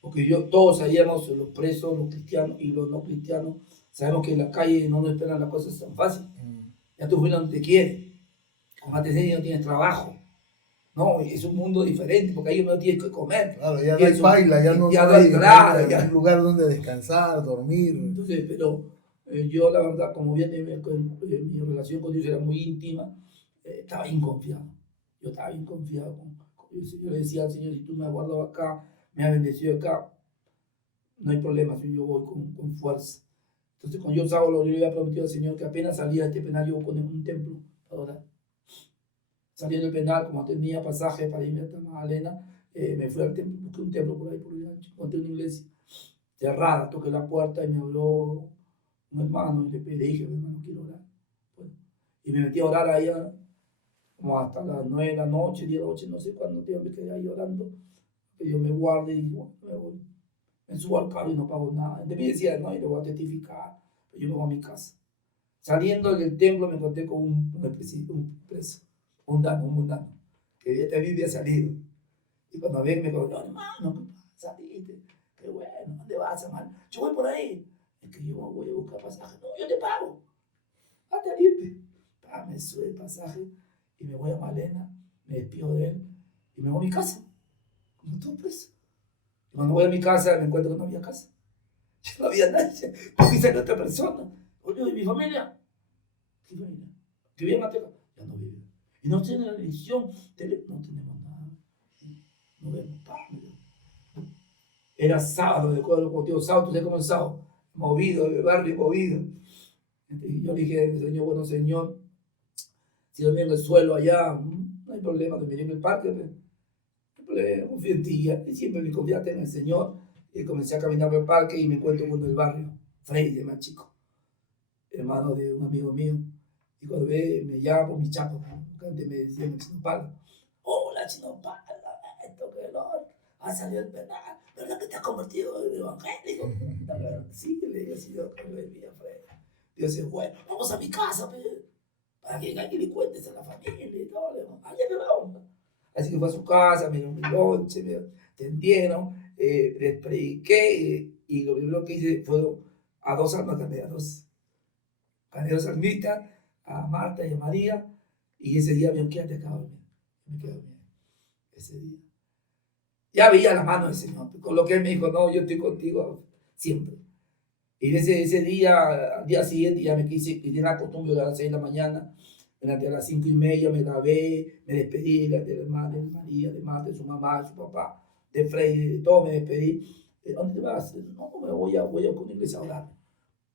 Porque todos sabíamos, los presos, los cristianos y los no cristianos, sabemos que en la calle no nos esperan las cosas tan fácil. Ya tu familia no te quiere, como te dicen, no tienes trabajo. No, es un mundo diferente, porque ahí no tienes que comer. Claro, ya no hay paila, ya no hay nada, un lugar donde descansar, dormir. Entonces, pero yo la verdad, como bien mi relación con Dios era muy íntima, estaba bien confiado. Yo estaba bien confiado con Dios. Yo le decía al Señor, si tú me has guardado acá, me has bendecido acá, no hay problema, si yo voy con fuerza. Entonces, cuando yo salgo, yo le había prometido al Señor que apenas salía de este penal, yo con un templo para orar. Salí del penal, como tenía pasaje para irme a Magdalena, me fui al templo, busqué un templo por ahí, por el ancho, encontré una iglesia cerrada, toqué la puerta y me habló un hermano y le dije, hermano, quiero orar. Bueno, y me metí a orar ahí como hasta las 9 de la noche, 10 de la noche, no sé cuándo me quedé ahí orando, que Dios me guarde y dije, bueno, me voy. Me subo al carro y no pago nada. De mí decía, no, y le voy a testificar, pero yo me voy a mi casa. Saliendo del templo me encontré con un preso, un mundano, que también había salido. Y cuando vi me dijo, hermano, ¿qué pasa? Saliste, qué bueno, ¿dónde vas, hermano? Yo voy por ahí. Es que yo voy a buscar pasaje. No, yo te pago. Hazte libre. Me sube el pasaje y me voy a Malena, me despido de él y me voy a mi casa. Como todo preso. Y cuando voy a mi casa me encuentro que no había casa. Ya no había nadie. Porque salió otra persona. Oye, ¿y mi familia? ¿Qué familia? ¿Que vive en Mateca? Ya no vive. Y no tiene la televisión. No tenemos nada. No vemos pan. Era sábado, de acuerdo contigo, sábado, tú sabes cómo es sábado. Movido, el barrio movido. Y yo le dije, Señor, bueno, Señor, si dormí en el suelo allá, no hay problema, dormiré en el parque. Pero confío en ti. Y siempre me confiaste en el Señor. Y comencé a caminar por el parque y me encuentro con el barrio. Freire, más chico, hermano de un amigo mío. Y cuando me llama por mi chapo, antes me decían Chino Pala. Hola, Chino Pala, esto que lo ha salido el penal, ¿verdad que te has convertido en evangélico? Sí, le digo, Señor, que me envía Freire. Dios es bueno, vamos a mi casa, para que alguien le cuentes a la familia y todo. Allá me vamos. Así que fue a su casa, me dieron mi lonche, me atendieron, les prediqué y lo primero que hice fue a dos almas gané, a dos almitas, a Marta y a María, y ese día me quedé acá dormir. Me quedé dormido ese día. Ya veía la mano del Señor, con lo que Él me dijo, no, yo estoy contigo siempre. Y ese día, al día siguiente, ya me quise, y tenía la costumbre de a las 6 de la mañana, a las 5:30 me lavé, me despedí de la hermana, de María, de Marta, de su mamá, de su papá, de Freire, de todo me despedí. ¿Dónde te vas? No, me voy a una iglesia a orar.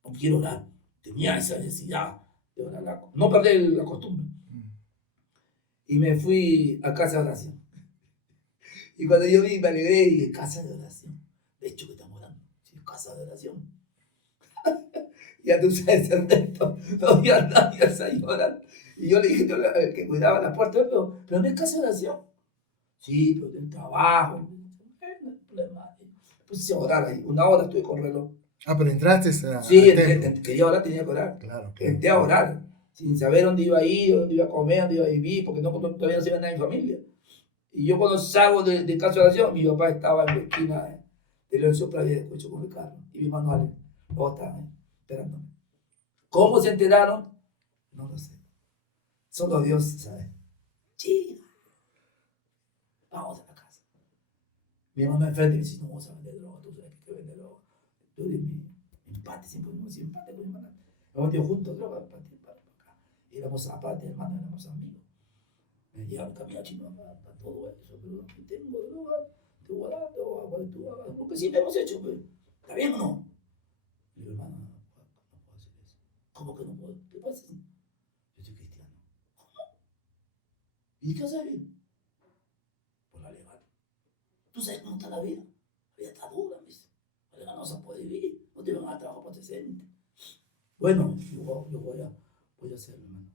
No quiero orar. Tenía esa necesidad de orar, no perder la costumbre. Y me fui a casa de oración. Y cuando yo vi, me alegré y dije, casa de oración. De hecho, que estamos orando. Sí, casa de oración. Ya tú sabes, Ernesto, no había nadie ahí orando. Y yo le dije que cuidaba la puerta, pero no es casa de oración. Sí, pero del trabajo. No hay problema. Puse a orar ahí. Una hora estuve con reloj. Pero entraste Sí, quería orar, tenía que orar. Claro. Entré a orar, sin saber dónde iba a ir, dónde iba a comer, dónde iba a vivir, porque todavía no se iba nada en mi familia. Y yo cuando salgo de casa de oración, mi papá estaba en la esquina de Leoncio Playa de Cuecho con el carro. Y mi manual, todos estaban esperándome. ¿Cómo se enteraron? No lo sé. Solo Dios sabe. Chica, vamos a la casa. Mi mamá me enfrenta y me dice, no vas a vender droga, tú sabes que vende droga. Yo dije, mi empate, siempre fuimos empate con mi hermana. Hemos metido juntos droga, para acá. Y éramos aparte, hermano, éramos amigos. Me llevan camino chino para todo eso, pero aquí tengo droga, te voy a dar, te voy a dar, tú hagas lo que siempre hemos hecho, pero ¿está bien o no? Y yo, hermano, no puedo hacer eso. ¿Cómo que no puedo? ¿Qué pasa? Yo soy cristiano. ¿Y qué hacer? Por la legal. ¿Tú sabes cómo está la vida? La vida está dura, mis. La legal no se puede vivir, no te van a dar trabajo para decente. Bueno, yo voy a hacerlo, hermano.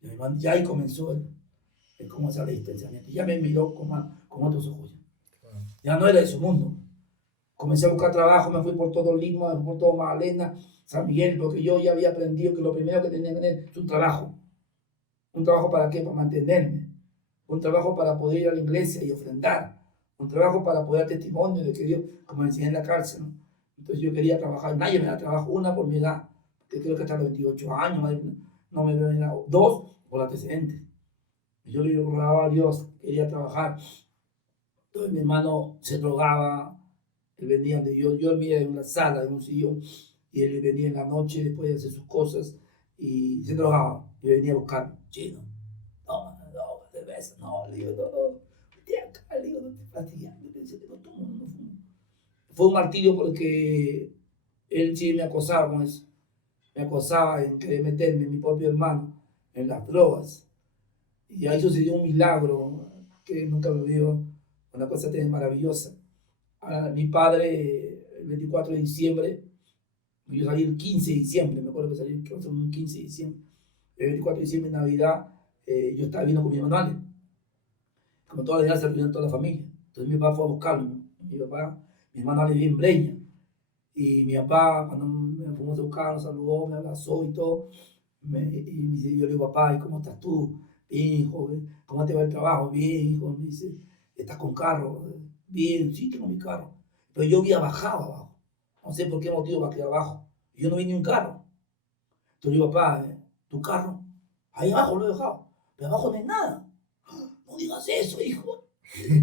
Y mi hermano, ya ahí comenzó cómo hacer el distanciamiento. Ya me miró con otros ojos. Ya no era de su mundo. Comencé a buscar trabajo, me fui por todo Lima, por todo Magdalena, San Miguel, porque yo ya había aprendido que lo primero que tenía que tener es un trabajo. ¿Un trabajo para qué? Para mantenerme. Un trabajo para poder ir a la iglesia y ofrendar. Un trabajo para poder dar testimonio de que Dios, como me enseñé en la cárcel, ¿no? Entonces yo quería trabajar. Nadie me da trabajo. Una, por mi edad, que creo que hasta los 28 años, no me veo en la. Dos, por antecedentes. Yo le rogaba a Dios, quería trabajar. Entonces mi hermano se drogaba. Él venía donde yo dormía en una sala, en un sillón, y él venía en la noche después de hacer sus cosas y se drogaba. Yo venía a buscar, chino, toma, no, cerveza, no, le digo, no, vete acá, le digo, no te fastidies, le dice, no tomo, no fumo. Fue un martirio porque él sí me acosaba con eso, me acosaba en querer meterme, mi propio hermano, en las drogas. Y ahí sucedió un milagro que nunca me olvido, una cosa tan maravillosa. Mi padre, el 24 de diciembre, yo salí el 15 de diciembre, me acuerdo que salí un 15 de diciembre. El 24 de diciembre, Navidad, yo estaba viendo con mi hermano, como toda la Navidad se reunió toda la familia. Entonces mi papá fue a buscarlo. Mi hermano le vive en Breña. Y mi papá, cuando me fuimos a buscar, nos saludó, me abrazó y todo. Y me dice, yo le digo, papá, ¿y cómo estás tú? Bien, hijo, ¿cómo te va el trabajo? Bien, hijo. Me dice, ¿estás con carro? Bien, sí, tengo mi carro. Pero yo había bajado abajo. No sé por qué motivo bajé abajo. Yo no vi ni un carro. Entonces le digo, papá, ¿tu carro? Ahí abajo lo he dejado. Pero abajo no hay nada. No digas eso, hijo.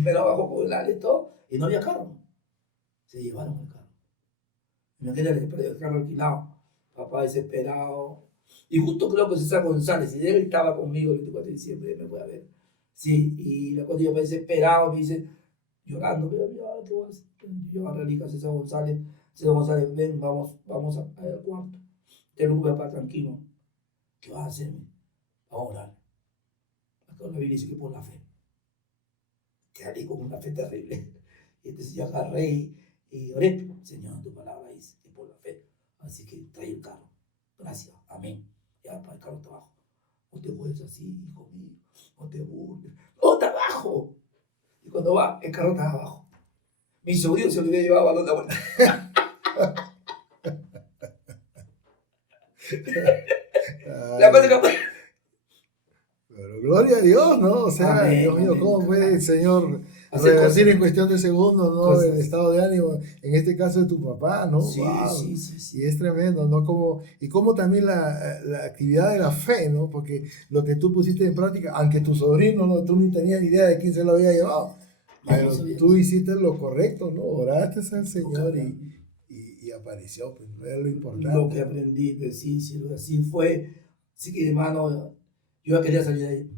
Pero abajo con el ale todo y no había carro. Se llevaron el carro. Imagínate, el carro alquilado. Papá desesperado. Y justo creo que César González, y él estaba conmigo el 24 de diciembre, me fue a ver. Sí, y la cosa yo me desesperado, me dice, llorando, pero yo agarré a César González, ven, vamos al cuarto. Te lo papá, tranquilo. ¿Qué vas a hacerme? Vamos a orar. Acá la Biblia dice que por la fe. Quedé con una fe terrible. Y entonces yo agarré y oré, Señor, tu palabra dice que por la fe. Así que trae el carro. Gracias, amén. Ya para el carro está abajo. No te juegues así, hijo mío. No te burles. ¡No, está abajo! Y cuando va, el carro está abajo. Mi sobrino se lo había llevado a balón de vuelta. La cosa que... Pero gloria a Dios, ¿no? O sea, Amén, Dios mío, amén, ¿cómo puede el Señor hacer revertir cosas, en cuestión de segundos, ¿no? cosas. El estado de ánimo, en este caso de tu papá, ¿no? Sí, Wow. sí, sí, sí. Y es tremendo, ¿no? Y como también la actividad de la fe, ¿no? Porque lo que tú pusiste en práctica, aunque tu sobrino, ¿no? Tú ni tenías ni idea de quién se lo había llevado, pero tú hiciste lo correcto, ¿no? Oraste al Señor y apareció, pues, era lo importante. Lo que aprendí, pues sí, así fue. Así que, hermano, yo ya quería salir de ahí.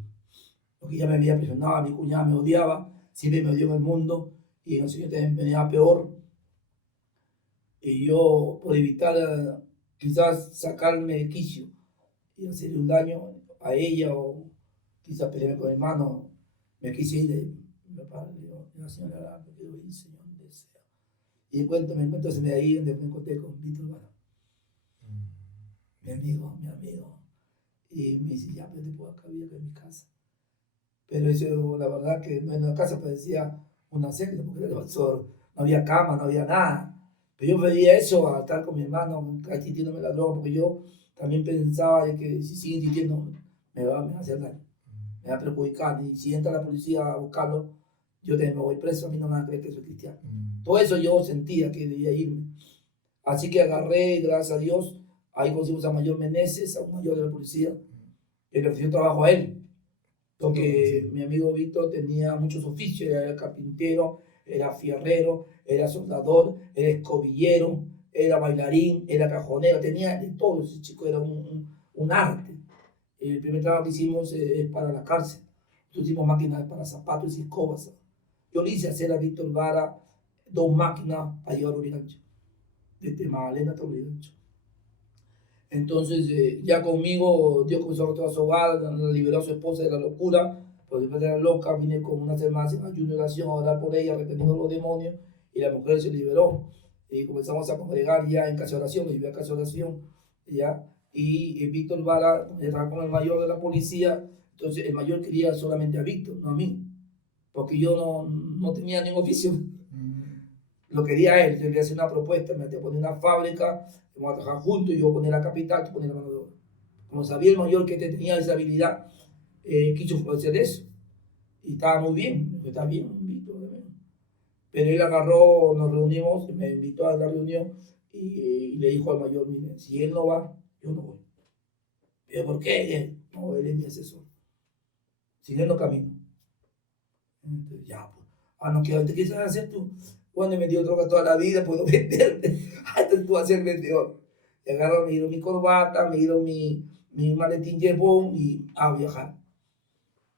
Porque ya me había presionado, mi cuñada me odiaba, siempre me odió en el mundo, y el Señor también venía peor. Y yo, por evitar quizás sacarme de quicio y hacerle un daño a ella, o quizás pelearme con mi hermano, me quise ir de mi papá. Le digo, la señora, me quiero ir, Señor, donde sea. Y me encuentro ese ahí donde me encontré con Víctor Vara, mi amigo. Y me dice, ya, pero te puedo acá, en mi casa. Pero eso, la verdad que en la casa parecía una secta, porque no había cama, no había nada. Pero yo pedía eso a estar con mi hermano, insistiéndome la droga, porque yo también pensaba de que si sigue insistiendo me va a hacer daño, me va a perjudicar. Y si entra la policía a buscarlo, yo también me voy preso, a mí no me van a creer que soy cristiano. Todo eso yo sentía que debía irme. Así que agarré, gracias a Dios, ahí conseguimos a Mayor Meneses, a un mayor de la policía, que le ofreció trabajo a él. porque mi amigo Víctor tenía muchos oficios, era carpintero, era fierrero, era soldador, era escobillero, era bailarín, era cajonero, tenía de todo, ese chico era un arte. El primer trabajo que hicimos es para la cárcel, nosotros hicimos máquinas para zapatos y escobas. Yo le hice hacer a Víctor Vara 2 máquinas para llevar a Urigancho, desde Magdalena hasta Urigancho. Entonces, ya conmigo, Dios comenzó a restaurar su hogar, liberó a su esposa de la locura, porque después era loca, vine con unas hermanas en ayuno y oración a orar por ella, arrepentiendo los demonios, y la mujer se liberó. Y comenzamos a congregar ya en casa de oración, me llevé a casa de oración, ya. Y Víctor Vara, estaba con el mayor de la policía, entonces el mayor quería solamente a Víctor, no a mí, porque yo no tenía ningún oficio. Lo quería a él, yo le hacía una propuesta, me ponía una fábrica, vamos a trabajar juntos, yo ponía la capital, tú ponías la mano de obra. Como sabía el mayor que tenía esa habilidad, quiso hacer eso. Y estaba muy bien, me dijo, está bien, me invito. Pero él agarró, nos reunimos, me invitó a la reunión y le dijo al mayor, mire, si él no va, yo no voy. ¿Pero por qué? No, él es mi asesor. Sin él no camino. Entonces, ya, pues. No, ¿qué quieres hacer tú? Bueno, me dio droga toda la vida, puedo venderte. Hasta tú vas a ser vendedor. Y agarro, me dio mi corbata, me dio mi maletín jebón y a viajar.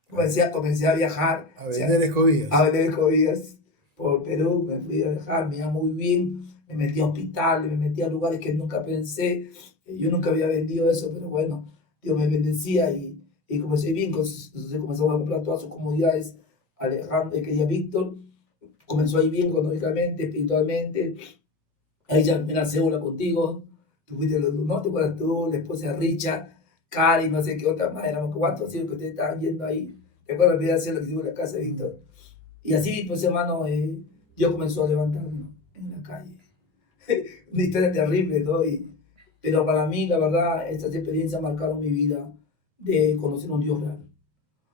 Comencé a viajar. A vender escobillas. A vender escobillas por Perú. Me fui a viajar, me iba muy bien. Me metí a hospitales, me metí a lugares que nunca pensé. Yo nunca había vendido eso, pero bueno, Dios me bendecía y comencé bien. Entonces comenzamos a comprar todas sus comodidades. Alejandro, que ella Víctor, comenzó ahí bien económicamente, espiritualmente. Ahí ya me la cédula contigo. Tú fuiste los, no te acuerdas tú, la esposa de Richard, Cari, no sé qué otra más, éramos cuatro, así que ustedes estaban yendo ahí. ¿Te acuerdas? Me hacer lo que hicimos en la casa de Víctor. Y así, pues hermano, Dios comenzó a levantarme en la calle. Una historia terrible, ¿no? Pero para mí, la verdad, estas experiencias marcaron mi vida de conocer un Dios real.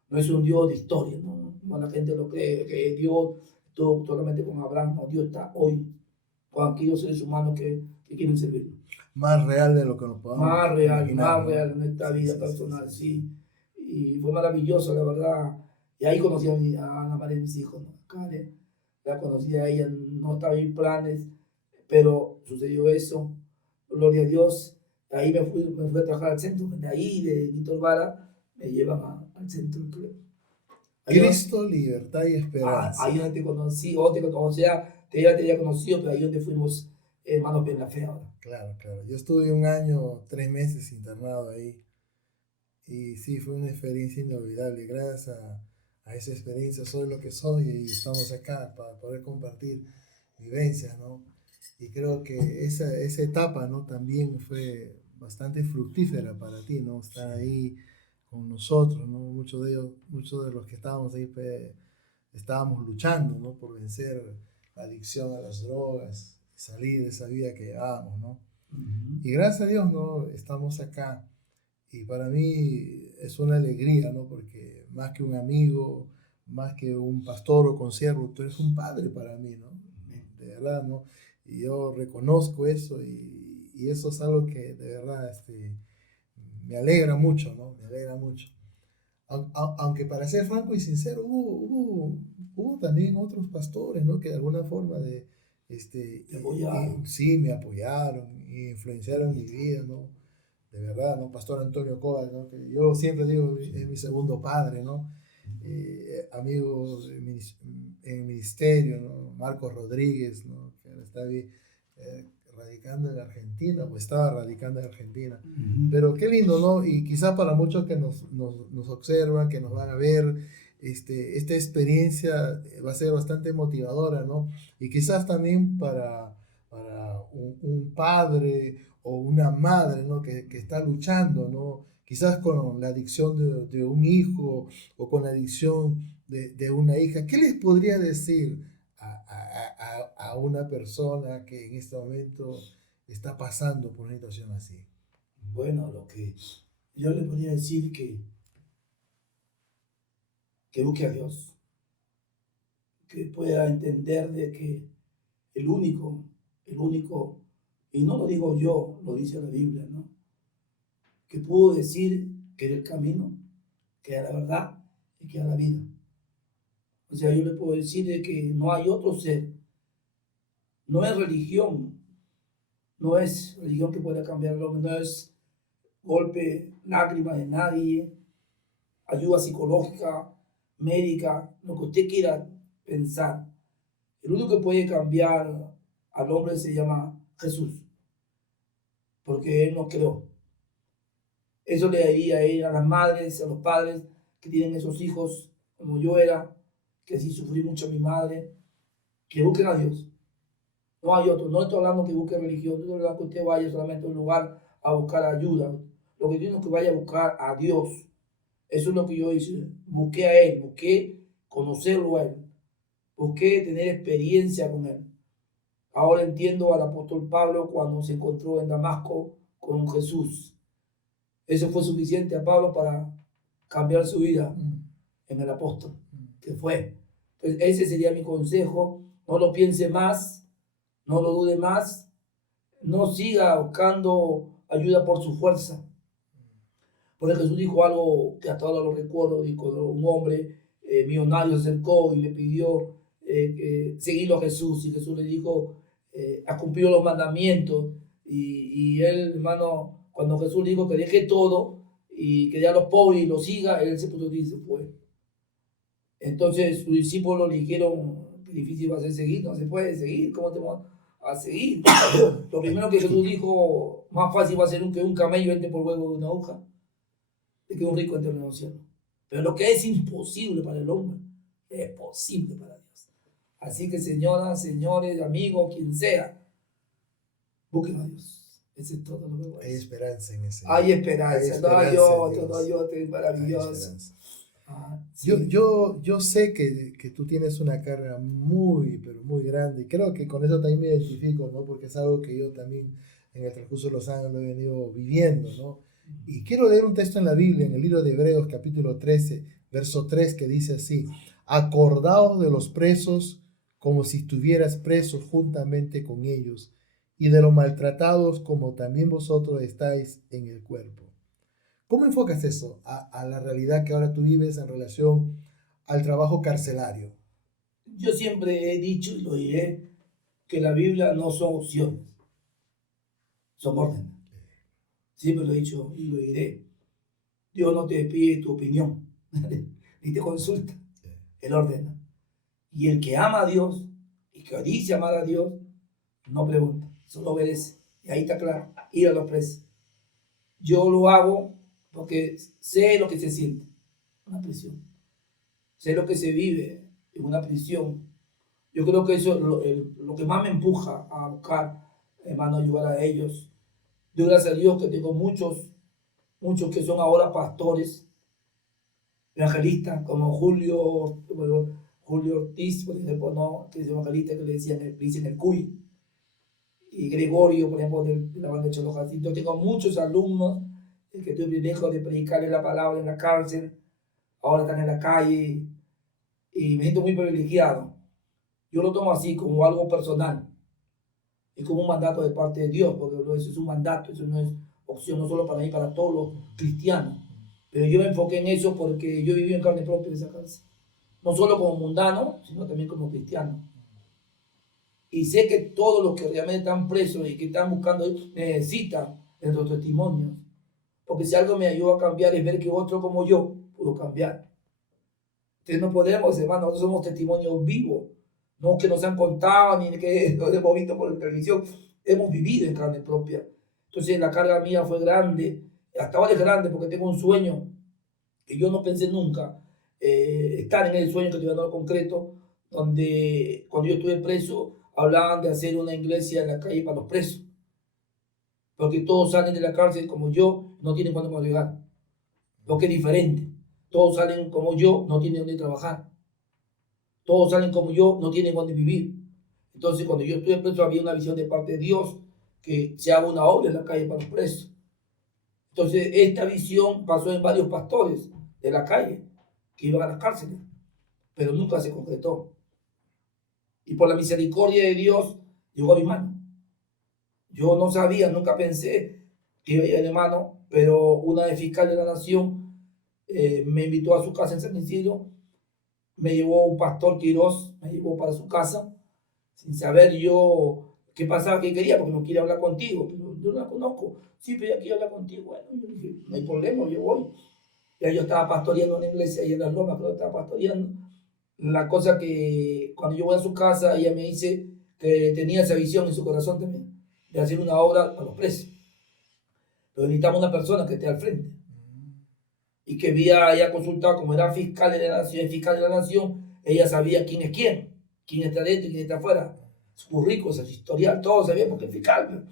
No es un Dios de historia, ¿no? Como la gente lo cree, que Dios estuvo solamente con Abraham, no, Dios está hoy con aquellos seres humanos que quieren servirlo. Más real de lo que nos podamos imaginar, más real en esta vida personal, sí. Y fue maravilloso, la verdad. Y ahí conocí a Ana María de mis hijos, ¿no? Karen, la conocí a ella, no estaba en planes, pero sucedió eso. Gloria a Dios. Ahí me fui a trabajar al centro, de ahí, de Víctor Vara, me llevan al centro del club. Cristo, libertad y esperanza. Ahí donde te conocí, o sea, ya te había conocido, pero ahí donde fuimos hermanos en la fe ahora. Claro, claro. Yo estuve 1 año, 3 meses internado ahí. Y sí, fue una experiencia inolvidable. Gracias a esa experiencia soy lo que soy y estamos acá para poder compartir vivencias, ¿no? Y creo que esa etapa, ¿no? También fue bastante fructífera para ti, ¿no? Estar ahí con nosotros, ¿no? Muchos de los que estábamos ahí estábamos luchando, ¿no? Por vencer la adicción a las drogas, salir de esa vida que llevábamos, ¿no? Y gracias a Dios, ¿no? Estamos acá. Y para mí es una alegría, ¿no? Porque más que un amigo, más que un pastor o consiervo, tú eres un padre para mí, ¿no? De verdad, ¿no? Y yo reconozco eso y eso es algo que de verdad me alegra mucho, ¿no? Me alegra mucho. Aunque para ser franco y sincero, hubo también otros pastores, ¿no? Que de alguna forma sí, me apoyaron e influenciaron mi vida, ¿no? De verdad, ¿no? Pastor Antonio Cobas, ¿no? Que yo siempre digo es mi segundo padre, ¿no? Amigos en el ministerio, ¿no? Marcos Rodríguez, ¿no? Que ahora está radicando en Argentina, o estaba radicando en Argentina. Pero qué lindo, ¿no? Y quizá para muchos que nos observan, que nos van a ver, esta experiencia va a ser bastante motivadora, ¿no? Y quizás también para un padre o una madre, ¿no? que está luchando, ¿no? Quizás con la adicción de un hijo o con la adicción de una hija. ¿Qué les podría decir a una persona que en este momento está pasando por una situación así? Bueno, lo que yo le podría decir que busque a Dios, que pueda entender de que el único, y no lo digo yo, lo dice la Biblia, ¿no? Que pudo decir que era el camino, que era la verdad y que a la vida. O sea, yo le puedo decir de que no hay otro ser. No es religión. No es religión que pueda cambiar al hombre. No es golpe, lágrimas de nadie, ayuda psicológica, médica, lo que usted quiera pensar. El único que puede cambiar al hombre se llama Jesús, porque Él nos creó. Eso le daría a él, a las madres, a los padres que tienen esos hijos, como yo era, que sí sufrí mucho a mi madre, que busquen a Dios. No hay otro. No estoy hablando que busque religión, no estoy hablando que usted vaya solamente a un lugar a buscar ayuda. Lo que tiene es que vaya a buscar a Dios. Eso es lo que yo hice. Busqué a Él, busqué conocerlo a Él, busqué tener experiencia con Él. Ahora entiendo al apóstol Pablo cuando se encontró en Damasco con Jesús. Eso fue suficiente a Pablo para cambiar su vida en el apóstol, que fue. Entonces, ese sería mi consejo. No lo piense más, no lo dude más, no siga buscando ayuda por su fuerza. Porque Jesús dijo algo que hasta ahora lo recuerdo, y cuando un hombre millonario se acercó y le pidió seguirlo a Jesús, y Jesús le dijo, ha cumplido los mandamientos, y él, hermano, cuando Jesús le dijo que deje todo y que dé a los pobres y lo siga, él se puso y se fue. Entonces sus discípulos le dijeron, qué difícil va a ser seguir, no se puede seguir, ¿cómo te vamos a seguir? Lo primero que Jesús dijo, más fácil va a ser que un camello entre por huevo de una aguja, de que un rico entre en el cielo. Pero lo que es imposible para el hombre, es posible para Dios. Así que señoras, señores, amigos, quien sea, busquen a Dios. Ese es todo lo que voy a decir. Hay esperanza en ese. Hay esperanza, no hay otro, es maravilloso. Sí. Yo sé que tú tienes una carga muy, pero muy grande, y creo que con eso también me identifico, ¿no? Porque es algo que yo también en el transcurso de los años lo he venido viviendo, ¿no? Y quiero leer un texto en la Biblia, en el libro de Hebreos, capítulo 13, verso 3, que dice así: acordaos de los presos como si estuvieras presos juntamente con ellos, y de los maltratados como también vosotros estáis en el cuerpo. ¿Cómo enfocas eso a la realidad que ahora tú vives en relación al trabajo carcelario? Yo siempre he dicho y lo diré, que la Biblia no son opciones, son órdenes. Siempre lo he dicho y lo diré. Dios no te pide tu opinión, ni te consulta, Él ordena. Y el que ama a Dios y que dice amar a Dios, no pregunta, solo obedece. Y ahí está claro, ir a los presos. Yo lo hago porque sé lo que se siente en una prisión. Sé lo que se vive en una prisión. Yo creo que eso es lo que más me empuja a buscar, hermano, ayudar a ellos. Yo, gracias a Dios, que tengo muchos que son ahora pastores, evangelistas, como Julio Ortiz, por ejemplo, ¿no? Que es evangelista, que le dicen el Cuy. Y Gregorio, por ejemplo, de la banda de Cholojacín. Yo tengo muchos alumnos que tuve el privilegio de predicarles la palabra en la cárcel, ahora están en la calle, y me siento muy privilegiado. Yo lo tomo así, como algo personal, y como un mandato de parte de Dios, porque eso es un mandato, eso no es opción, no solo para mí, para todos los cristianos. Pero yo me enfoqué en eso porque yo viví en carne propia en esa cárcel. No solo como mundano, sino también como cristiano. Y sé que todos los que realmente están presos y que están buscando necesitan de los testimonios. Porque si algo me ayuda a cambiar es ver que otro como yo pudo cambiar. Entonces no podemos, hermano, nosotros somos testimonios vivos. No que nos han contado ni que nos hemos visto por la televisión. Hemos vivido en carne propia. Entonces la carga mía fue grande. Hasta ahora es grande porque tengo un sueño que yo no pensé nunca. Estar en el sueño que estoy dando al concreto, donde cuando yo estuve preso hablaban de hacer una iglesia en la calle para los presos. Porque todos salen de la cárcel como yo, no tienen cuándo llegar. Lo que es diferente. Todos salen como yo, no tienen dónde trabajar. Todos salen como yo, no tienen dónde vivir. Entonces, cuando yo estuve preso, había una visión de parte de Dios que se haga una obra en la calle para los presos. Entonces, esta visión pasó en varios pastores de la calle que iban a las cárceles, pero nunca se concretó. Y por la misericordia de Dios, llegó a mi mano. Yo no sabía, nunca pensé que iba a ir a mi mano, pero una de fiscal de la nación me invitó a su casa en San Isidro, me llevó un pastor Quirós, me llevó para su casa, sin saber yo qué pasaba, qué quería, porque no quiere hablar contigo, pero yo no la conozco. Sí, pero ella quiere hablar contigo. Bueno, yo dije, no hay problema, yo voy. Ya yo estaba pastoreando una iglesia ahí en Las Lomas, creo que estaba pastoreando. La cosa que cuando yo voy a su casa, ella me dice que tenía esa visión en su corazón también, de hacer una obra para los presos. Pero necesitamos una persona que esté al frente. Y que había ella consultado, como era fiscal de la nación, ella sabía quién es quién está dentro y quién está afuera. Su currículum, su historial, todo sabía porque es fiscal.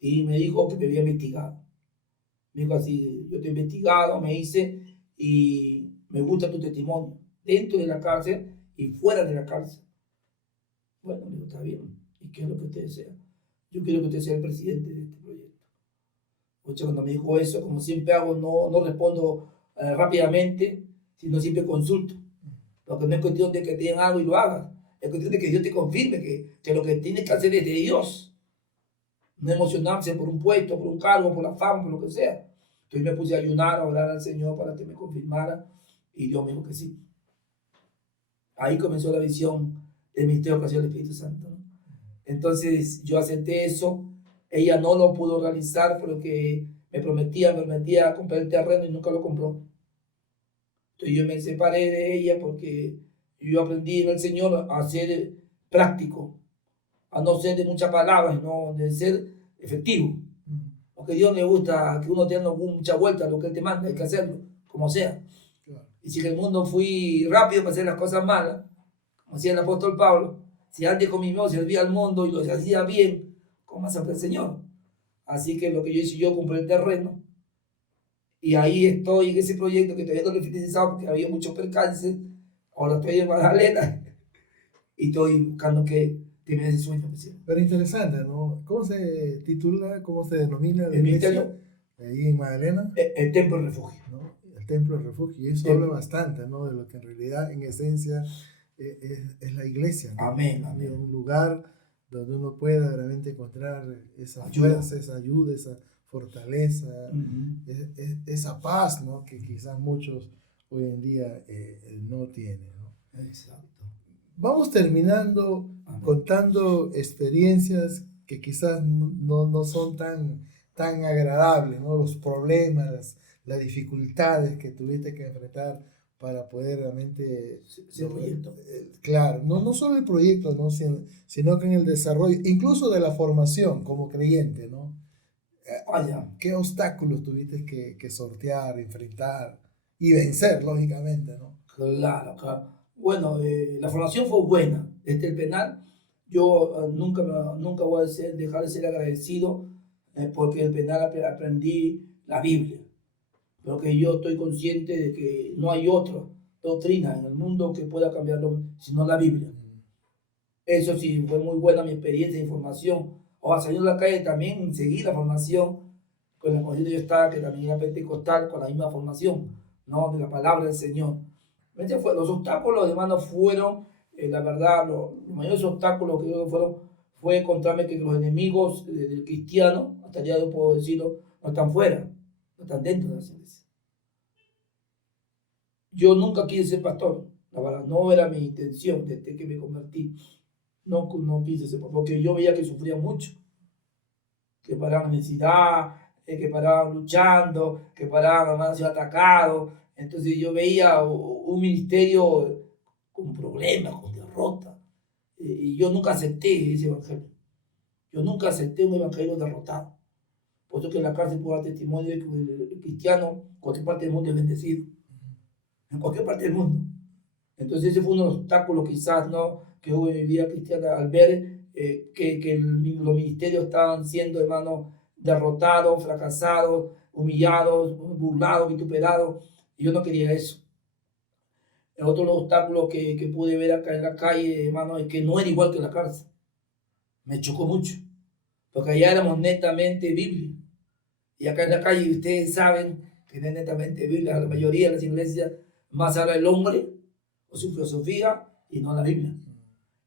Y me dijo que me había investigado. Me dijo así, yo te he investigado, me dice, y me gusta tu testimonio, dentro de la cárcel y fuera de la cárcel. Bueno, me dijo, está bien. ¿Y qué es lo que usted desea? Yo quiero que usted sea el presidente de este proyecto. Oye, cuando me dijo eso, como siempre hago, no respondo rápidamente, sino siempre consulto. Porque no es cuestión de que te den algo y lo hagas. Es cuestión de que Dios te confirme que lo que tienes que hacer es de Dios. No emocionarse por un puesto, por un cargo, por la fama, por lo que sea. Entonces me puse a ayunar, a orar al Señor para que me confirmara. Y Dios me dijo que sí. Ahí comenzó la visión del ministerio que hacía el Espíritu Santo, ¿no? Entonces yo acepté eso. Ella no lo pudo realizar porque me prometía comprar el terreno y nunca lo compró. Entonces yo me separé de ella porque yo aprendí en el Señor a ser práctico, a no ser de muchas palabras, no de ser efectivo. Porque a Dios le gusta que uno tenga mucha vuelta a lo que Él te manda, hay que hacerlo, como sea. Y si en el mundo fui rápido para hacer las cosas malas, como decía el apóstol Pablo, si antes con mi medio servía al mundo y lo hacía bien, ¿cómo más hace el Señor? Así que lo que yo hice, yo compré el terreno y ahí estoy en ese proyecto que todavía no lo he finalizado porque había muchos percances. Ahora estoy en Magdalena y estoy buscando que tiene ese sueño. Pero interesante, ¿no? ¿Cómo se titula, cómo se denomina la El iglesia ministerio, ahí en Magdalena? el templo del refugio. ¿No? El templo del refugio. Y eso habla bastante, ¿no? De lo que en realidad, en esencia, es la iglesia, ¿no? Amén, amén. Un lugar donde uno pueda realmente encontrar esa fuerza, esa ayuda, esa fortaleza, esa paz, ¿no? Que quizás muchos hoy en día no tienen, ¿no? Exacto. Vamos terminando contando experiencias que quizás no son tan agradables, ¿no? Los problemas, las dificultades que tuviste que enfrentar para poder realmente... claro, no solo el proyecto, ¿no? Sino que en el desarrollo, incluso de la formación como creyente, ¿no? ¿Qué obstáculos tuviste que sortear, enfrentar y vencer, lógicamente, ¿no? Claro, claro. Bueno, la formación fue buena. Desde el penal, yo nunca voy a dejar de ser agradecido porque el penal aprendí la Biblia. Pero que yo estoy consciente de que no hay otra doctrina en el mundo que pueda cambiarlo, sino la Biblia. Eso sí, fue muy buena mi experiencia de formación. O a salir a la calle también, seguí la formación con la cual yo estaba, que también era pentecostal, con la misma formación, ¿no? De la palabra del Señor. Los obstáculos, hermano, fueron, la verdad, los mayores obstáculos que yo fue encontrarme que los enemigos del cristiano, hasta ya yo puedo decirlo, no están fuera, no están dentro de las iglesias. Yo nunca quise ser pastor, la verdad, no era mi intención desde que me convertí. No quise ser pastor, porque yo veía que sufría mucho, que paraban necesidad, que paraban luchando, que paraban siendo atacados. Entonces yo veía un ministerio con problemas, con derrota. Y yo nunca acepté ese evangelio. Yo nunca acepté un evangelio derrotado. Por eso que en la cárcel puedo dar testimonio de que el cristiano en cualquier parte del mundo es bendecido. En cualquier parte del mundo. Entonces ese fue uno de los obstáculos quizás, ¿no?, que hubo en mi vida cristiana al ver que los ministerios estaban siendo, hermanos, derrotados, fracasados, humillados, burlados, vituperados. Y yo no quería eso. El otro obstáculo que pude ver acá en la calle, hermano, es que no era igual que en la cárcel. Me chocó mucho, porque allá éramos netamente Biblia. Y acá en la calle ustedes saben que no es netamente Biblia. La mayoría de las iglesias más habla el hombre o su filosofía y no la Biblia.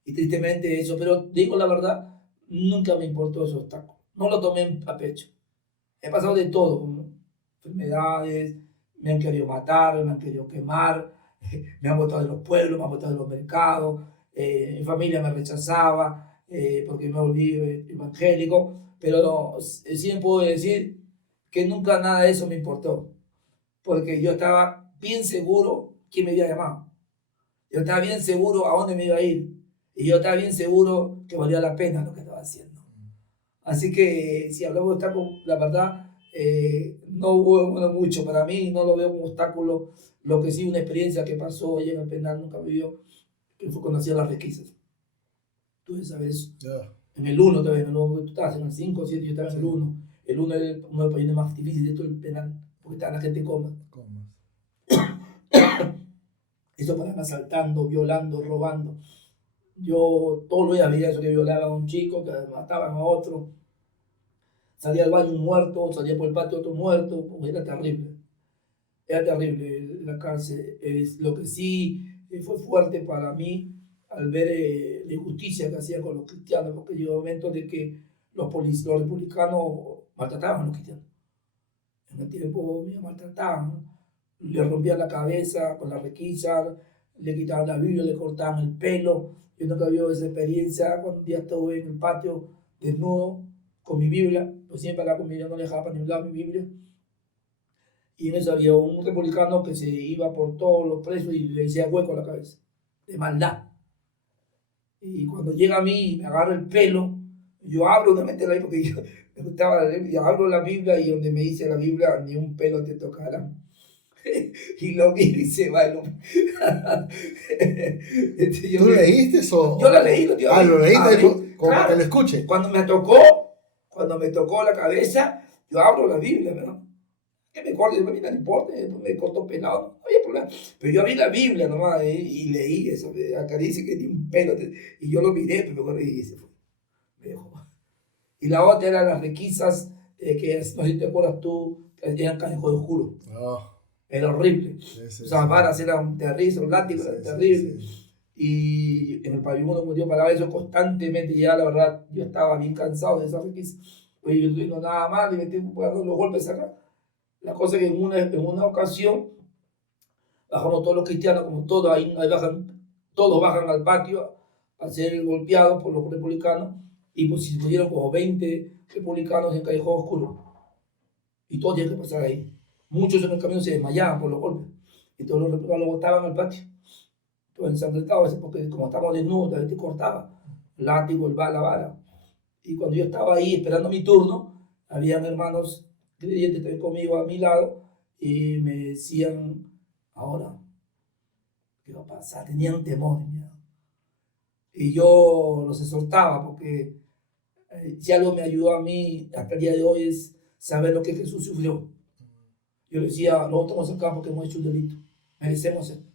Y tristemente eso, pero digo la verdad, nunca me importó ese obstáculo. No lo tomé a pecho. He pasado de todo, ¿no? Enfermedades, me han querido matar, me han querido quemar, me han botado de los pueblos, me han botado de los mercados, mi familia me rechazaba porque me volví evangélico, pero no, sí me puedo decir que nunca nada de eso me importó, porque yo estaba bien seguro quién me había llamado. Yo estaba bien seguro a dónde me iba a ir. Y yo estaba bien seguro que valía la pena lo que estaba haciendo. Así que si hablamos de obstáculos, la verdad, no hubo mucho para mí, no lo veo como obstáculo. Lo que sí, una experiencia que pasó allá en el penal, nunca me vio, que fue cuando hacía las requisas. Tú debes saber eso. Yeah. En el 1 todavía, tú estabas en el 5 o 7, yo estaba en el 1. El 1 es uno de los países más difíciles de todo el penal, porque estaba la gente en coma. Eso para asaltando, violando, robando. Yo todos los días veía eso, que violaban a un chico, que mataban a otro. Salía al baño un muerto, salía por el patio otro muerto. Pues era terrible. Era terrible la cárcel. Es lo que sí fue fuerte para mí al ver la injusticia que hacían con los cristianos, porque llegó un momento de que los republicanos maltrataban a los cristianos. En el tiempo me maltrataban, le rompían la cabeza con la requisa, le quitaban la Biblia, le cortaban el pelo. Yo nunca había esa experiencia. Cuando un día estuve en el patio desnudo con mi Biblia, pues siempre hablaba con mi Biblia, no le dejaba para ningún lado mi Biblia. Y en eso había un republicano que se iba por todos los presos y le hacía hueco a la cabeza, de maldad. Y cuando llega a mí y me agarra el pelo, yo abro nuevamente la Biblia, porque yo me gustaba leer, y abro la Biblia y donde me dice la Biblia, ni un pelo te tocará. Y lo miro y se va el hombre. ¿Tú leíste eso? Yo la leí, lo tío. Lo leíste como claro, que lo escuche. Cuando me tocó la cabeza, yo abro la Biblia, ¿verdad? Que me corte, a mí no me importa, después me cortó pelado, no había problema. Pero yo abrí la Biblia nomás y leí eso, acá dice que ni un pelo, y yo lo miré, pero me corrí y se fue. Me dejó. Y la otra era las requisas, que no sé si te acuerdas tú, que eran callejones oscuros. Oh. Era horrible. Sí, O sea, varas eran terribles, los látigos eran terribles. Y en el pabellón uno me dio para eso constantemente, y ya la verdad, yo estaba bien cansado de esa requisa. Oye, yo no tengo nada más, y me estoy dando los golpes acá. La cosa es que en una ocasión bajamos todos los cristianos, como todos, ahí todos bajan al patio a ser golpeados por los republicanos, y pues se pusieron como 20 republicanos en callejón oscuro. Y todos tienen que pasar ahí. Muchos en el camino se desmayaban por los golpes, y todos los republicanos los botaban al patio. Todos ensangrentados, porque como estábamos desnudos, la gente cortaba el látigo, la vara. Y cuando yo estaba ahí esperando mi turno, habían hermanos creyentes también conmigo a mi lado, y me decían, ahora, ¿qué va a pasar? Tenían temor, miedo. Y yo los exhortaba, porque si algo me ayudó a mí hasta el día de hoy es saber lo que Jesús sufrió. Yo les decía, nosotros estamos acá porque hemos hecho un delito, merecemos esto.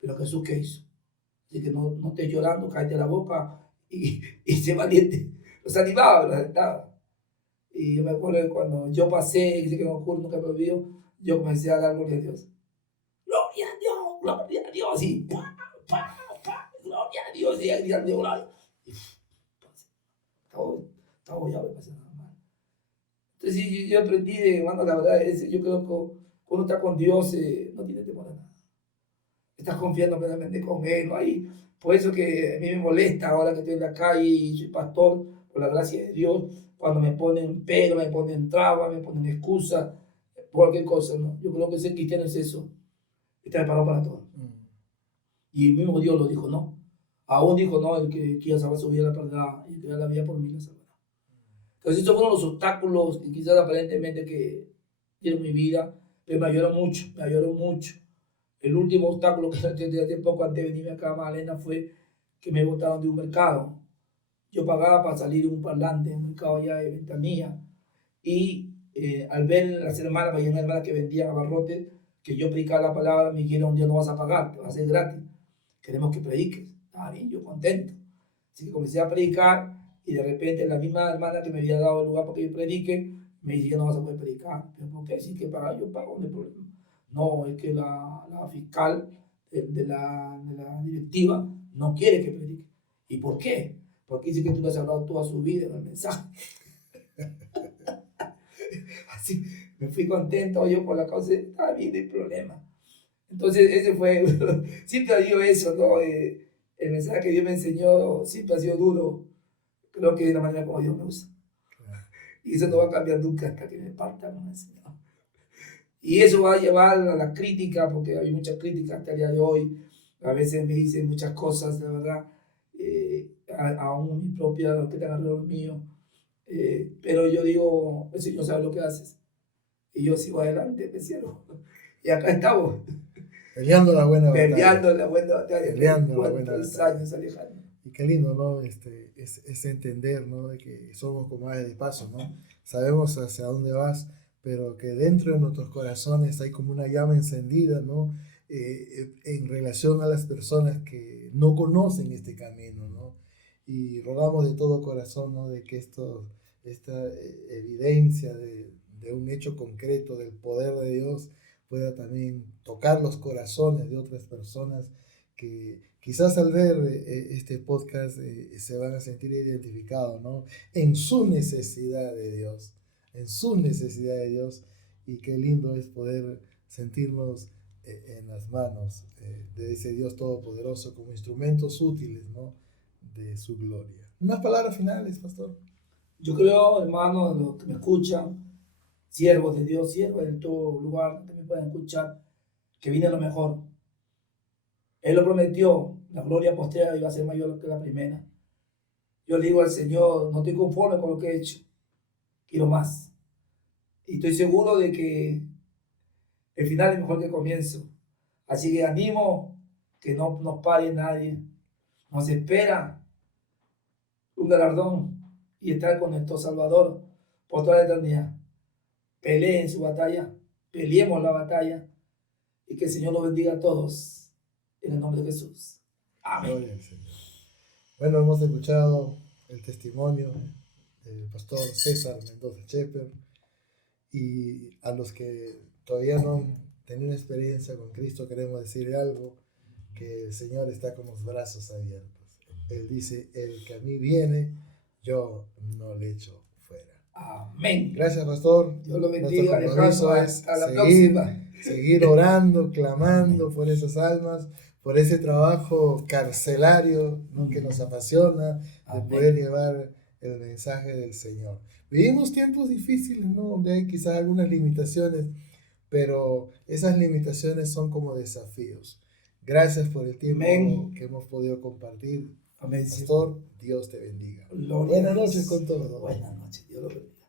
Pero Jesús, ¿qué hizo? Así que no estés llorando, cállate la boca y sé valiente. Los animaba, los alentaba. Y yo me acuerdo que cuando yo pasé, que me ocurre, nunca me olvido, yo comencé a dar gloria a Dios. Gloria a Dios, gloria a Dios. Y gloria a Dios, y a gritar de gloria. Estaba ya, me pasé nada mal. Entonces yo aprendí, hermano, la verdad, yo creo que cuando uno está con Dios, no tiene temor a nada. Estás confiando plenamente con Él, ¿no? Por eso que a mí me molesta ahora que estoy en la calle y soy pastor, por la gracia de Dios, cuando me ponen pero, me ponen trabas, me ponen excusas, cualquier cosa, ¿no? Yo creo que ser cristiano es eso, está preparado para todo. Y el mismo Dios lo dijo, ¿no? Aún dijo, no, el que quiera salvar su vida la perderá, y el que da la vida por mí la salvará. Entonces esos fueron los obstáculos que quizás aparentemente que dieron mi vida, pero me ayudaron mucho, me ayudaron mucho. El último obstáculo que tenía hace poco antes de venirme acá a Magdalena fue que me botaron de un mercado. Yo pagaba para salir de un parlante, un mercado allá de Ventanilla. Y al ver las hermanas, había una hermana que vendía abarrotes, que yo predicaba la palabra, me dijeron, un día no vas a pagar, te va a ser gratis. Queremos que prediques. Estaba bien, yo contento. Así que comencé a predicar, y de repente la misma hermana que me había dado el lugar para que yo predique, me dice, no vas a poder predicar. ¿Pero por qué? Si que pagar, yo pago, no hay problema. No, es que la fiscal de la directiva no quiere que predique. ¿Y por qué? Porque dice que tú le has hablado toda su vida en el mensaje. Así, me fui contento yo por la causa, estaba bien, no hay problema. Entonces ese fue, siempre digo eso, ¿no? El mensaje que Dios me enseñó siempre ha sido duro, creo que de la manera como Dios me usa. Claro. Y eso no va a cambiar nunca hasta que me parta con el Señor. Y eso va a llevar a la crítica, porque hay muchas críticas hasta el día de hoy. A veces me dicen muchas cosas, de verdad, aún mi propia, que están alrededor mío. Pero yo digo, el Señor sabe lo que haces. Y yo sigo adelante, me cierro. Y acá estamos, Peleando la buena batalla. peleando la buena batalla. Peleando la buena ¿Cuántos batalla. años, Alejandro? Y qué lindo, ¿no? Es entender, ¿no? De que somos comadres de paso, ¿no? Sabemos hacia dónde vas, pero que dentro de nuestros corazones hay como una llama encendida, ¿no? En relación a las personas que no conocen este camino, ¿no? Y rogamos de todo corazón, ¿no? De que esta evidencia de un hecho concreto del poder de Dios pueda también tocar los corazones de otras personas que quizás al ver este podcast se van a sentir identificados, ¿no? En su necesidad de Dios, en su necesidad de Dios. Y qué lindo es poder sentirnos en las manos de ese Dios todopoderoso como instrumentos útiles, ¿no? De su gloria. Unas palabras finales, pastor. Yo creo, hermanos, los que me escuchan, siervos de Dios, siervos en todo lugar que me puedan escuchar, que viene lo mejor. Él lo prometió, la gloria postrera iba a ser mayor que la primera. Yo le digo al Señor, no estoy conforme con lo que he hecho, quiero más. Y estoy seguro de que el final es mejor que el comienzo. Así que animo que no nos pare nadie. Nos espera un galardón y estar con nuestro Salvador por toda la eternidad. Peleen su batalla, peleemos la batalla y que el Señor nos bendiga a todos en el nombre de Jesús. Amén. Gloria al Señor. Bueno, hemos escuchado el testimonio del pastor César Mendoza Shepherd, y a los que todavía no han tenido una experiencia con Cristo queremos decirle algo, que el Señor está con los brazos abiertos. Él dice, el que a mí viene, yo no le echo fuera. Amén. Gracias, pastor. Dios lo bendiga, Alejandro. hasta la próxima. Seguir orando, clamando por esas almas, por ese trabajo carcelario, ¿no? Que nos apasiona, de Amén. poder llevar el mensaje del Señor. Vivimos tiempos difíciles, ¿no? Donde hay quizás algunas limitaciones, pero esas limitaciones son como desafíos. Gracias por el tiempo Amén. que hemos podido compartir. Amén. Pastor, Dios te bendiga. Gloria Buenas a Dios. noches con todos. Buenas noches, Dios lo bendiga.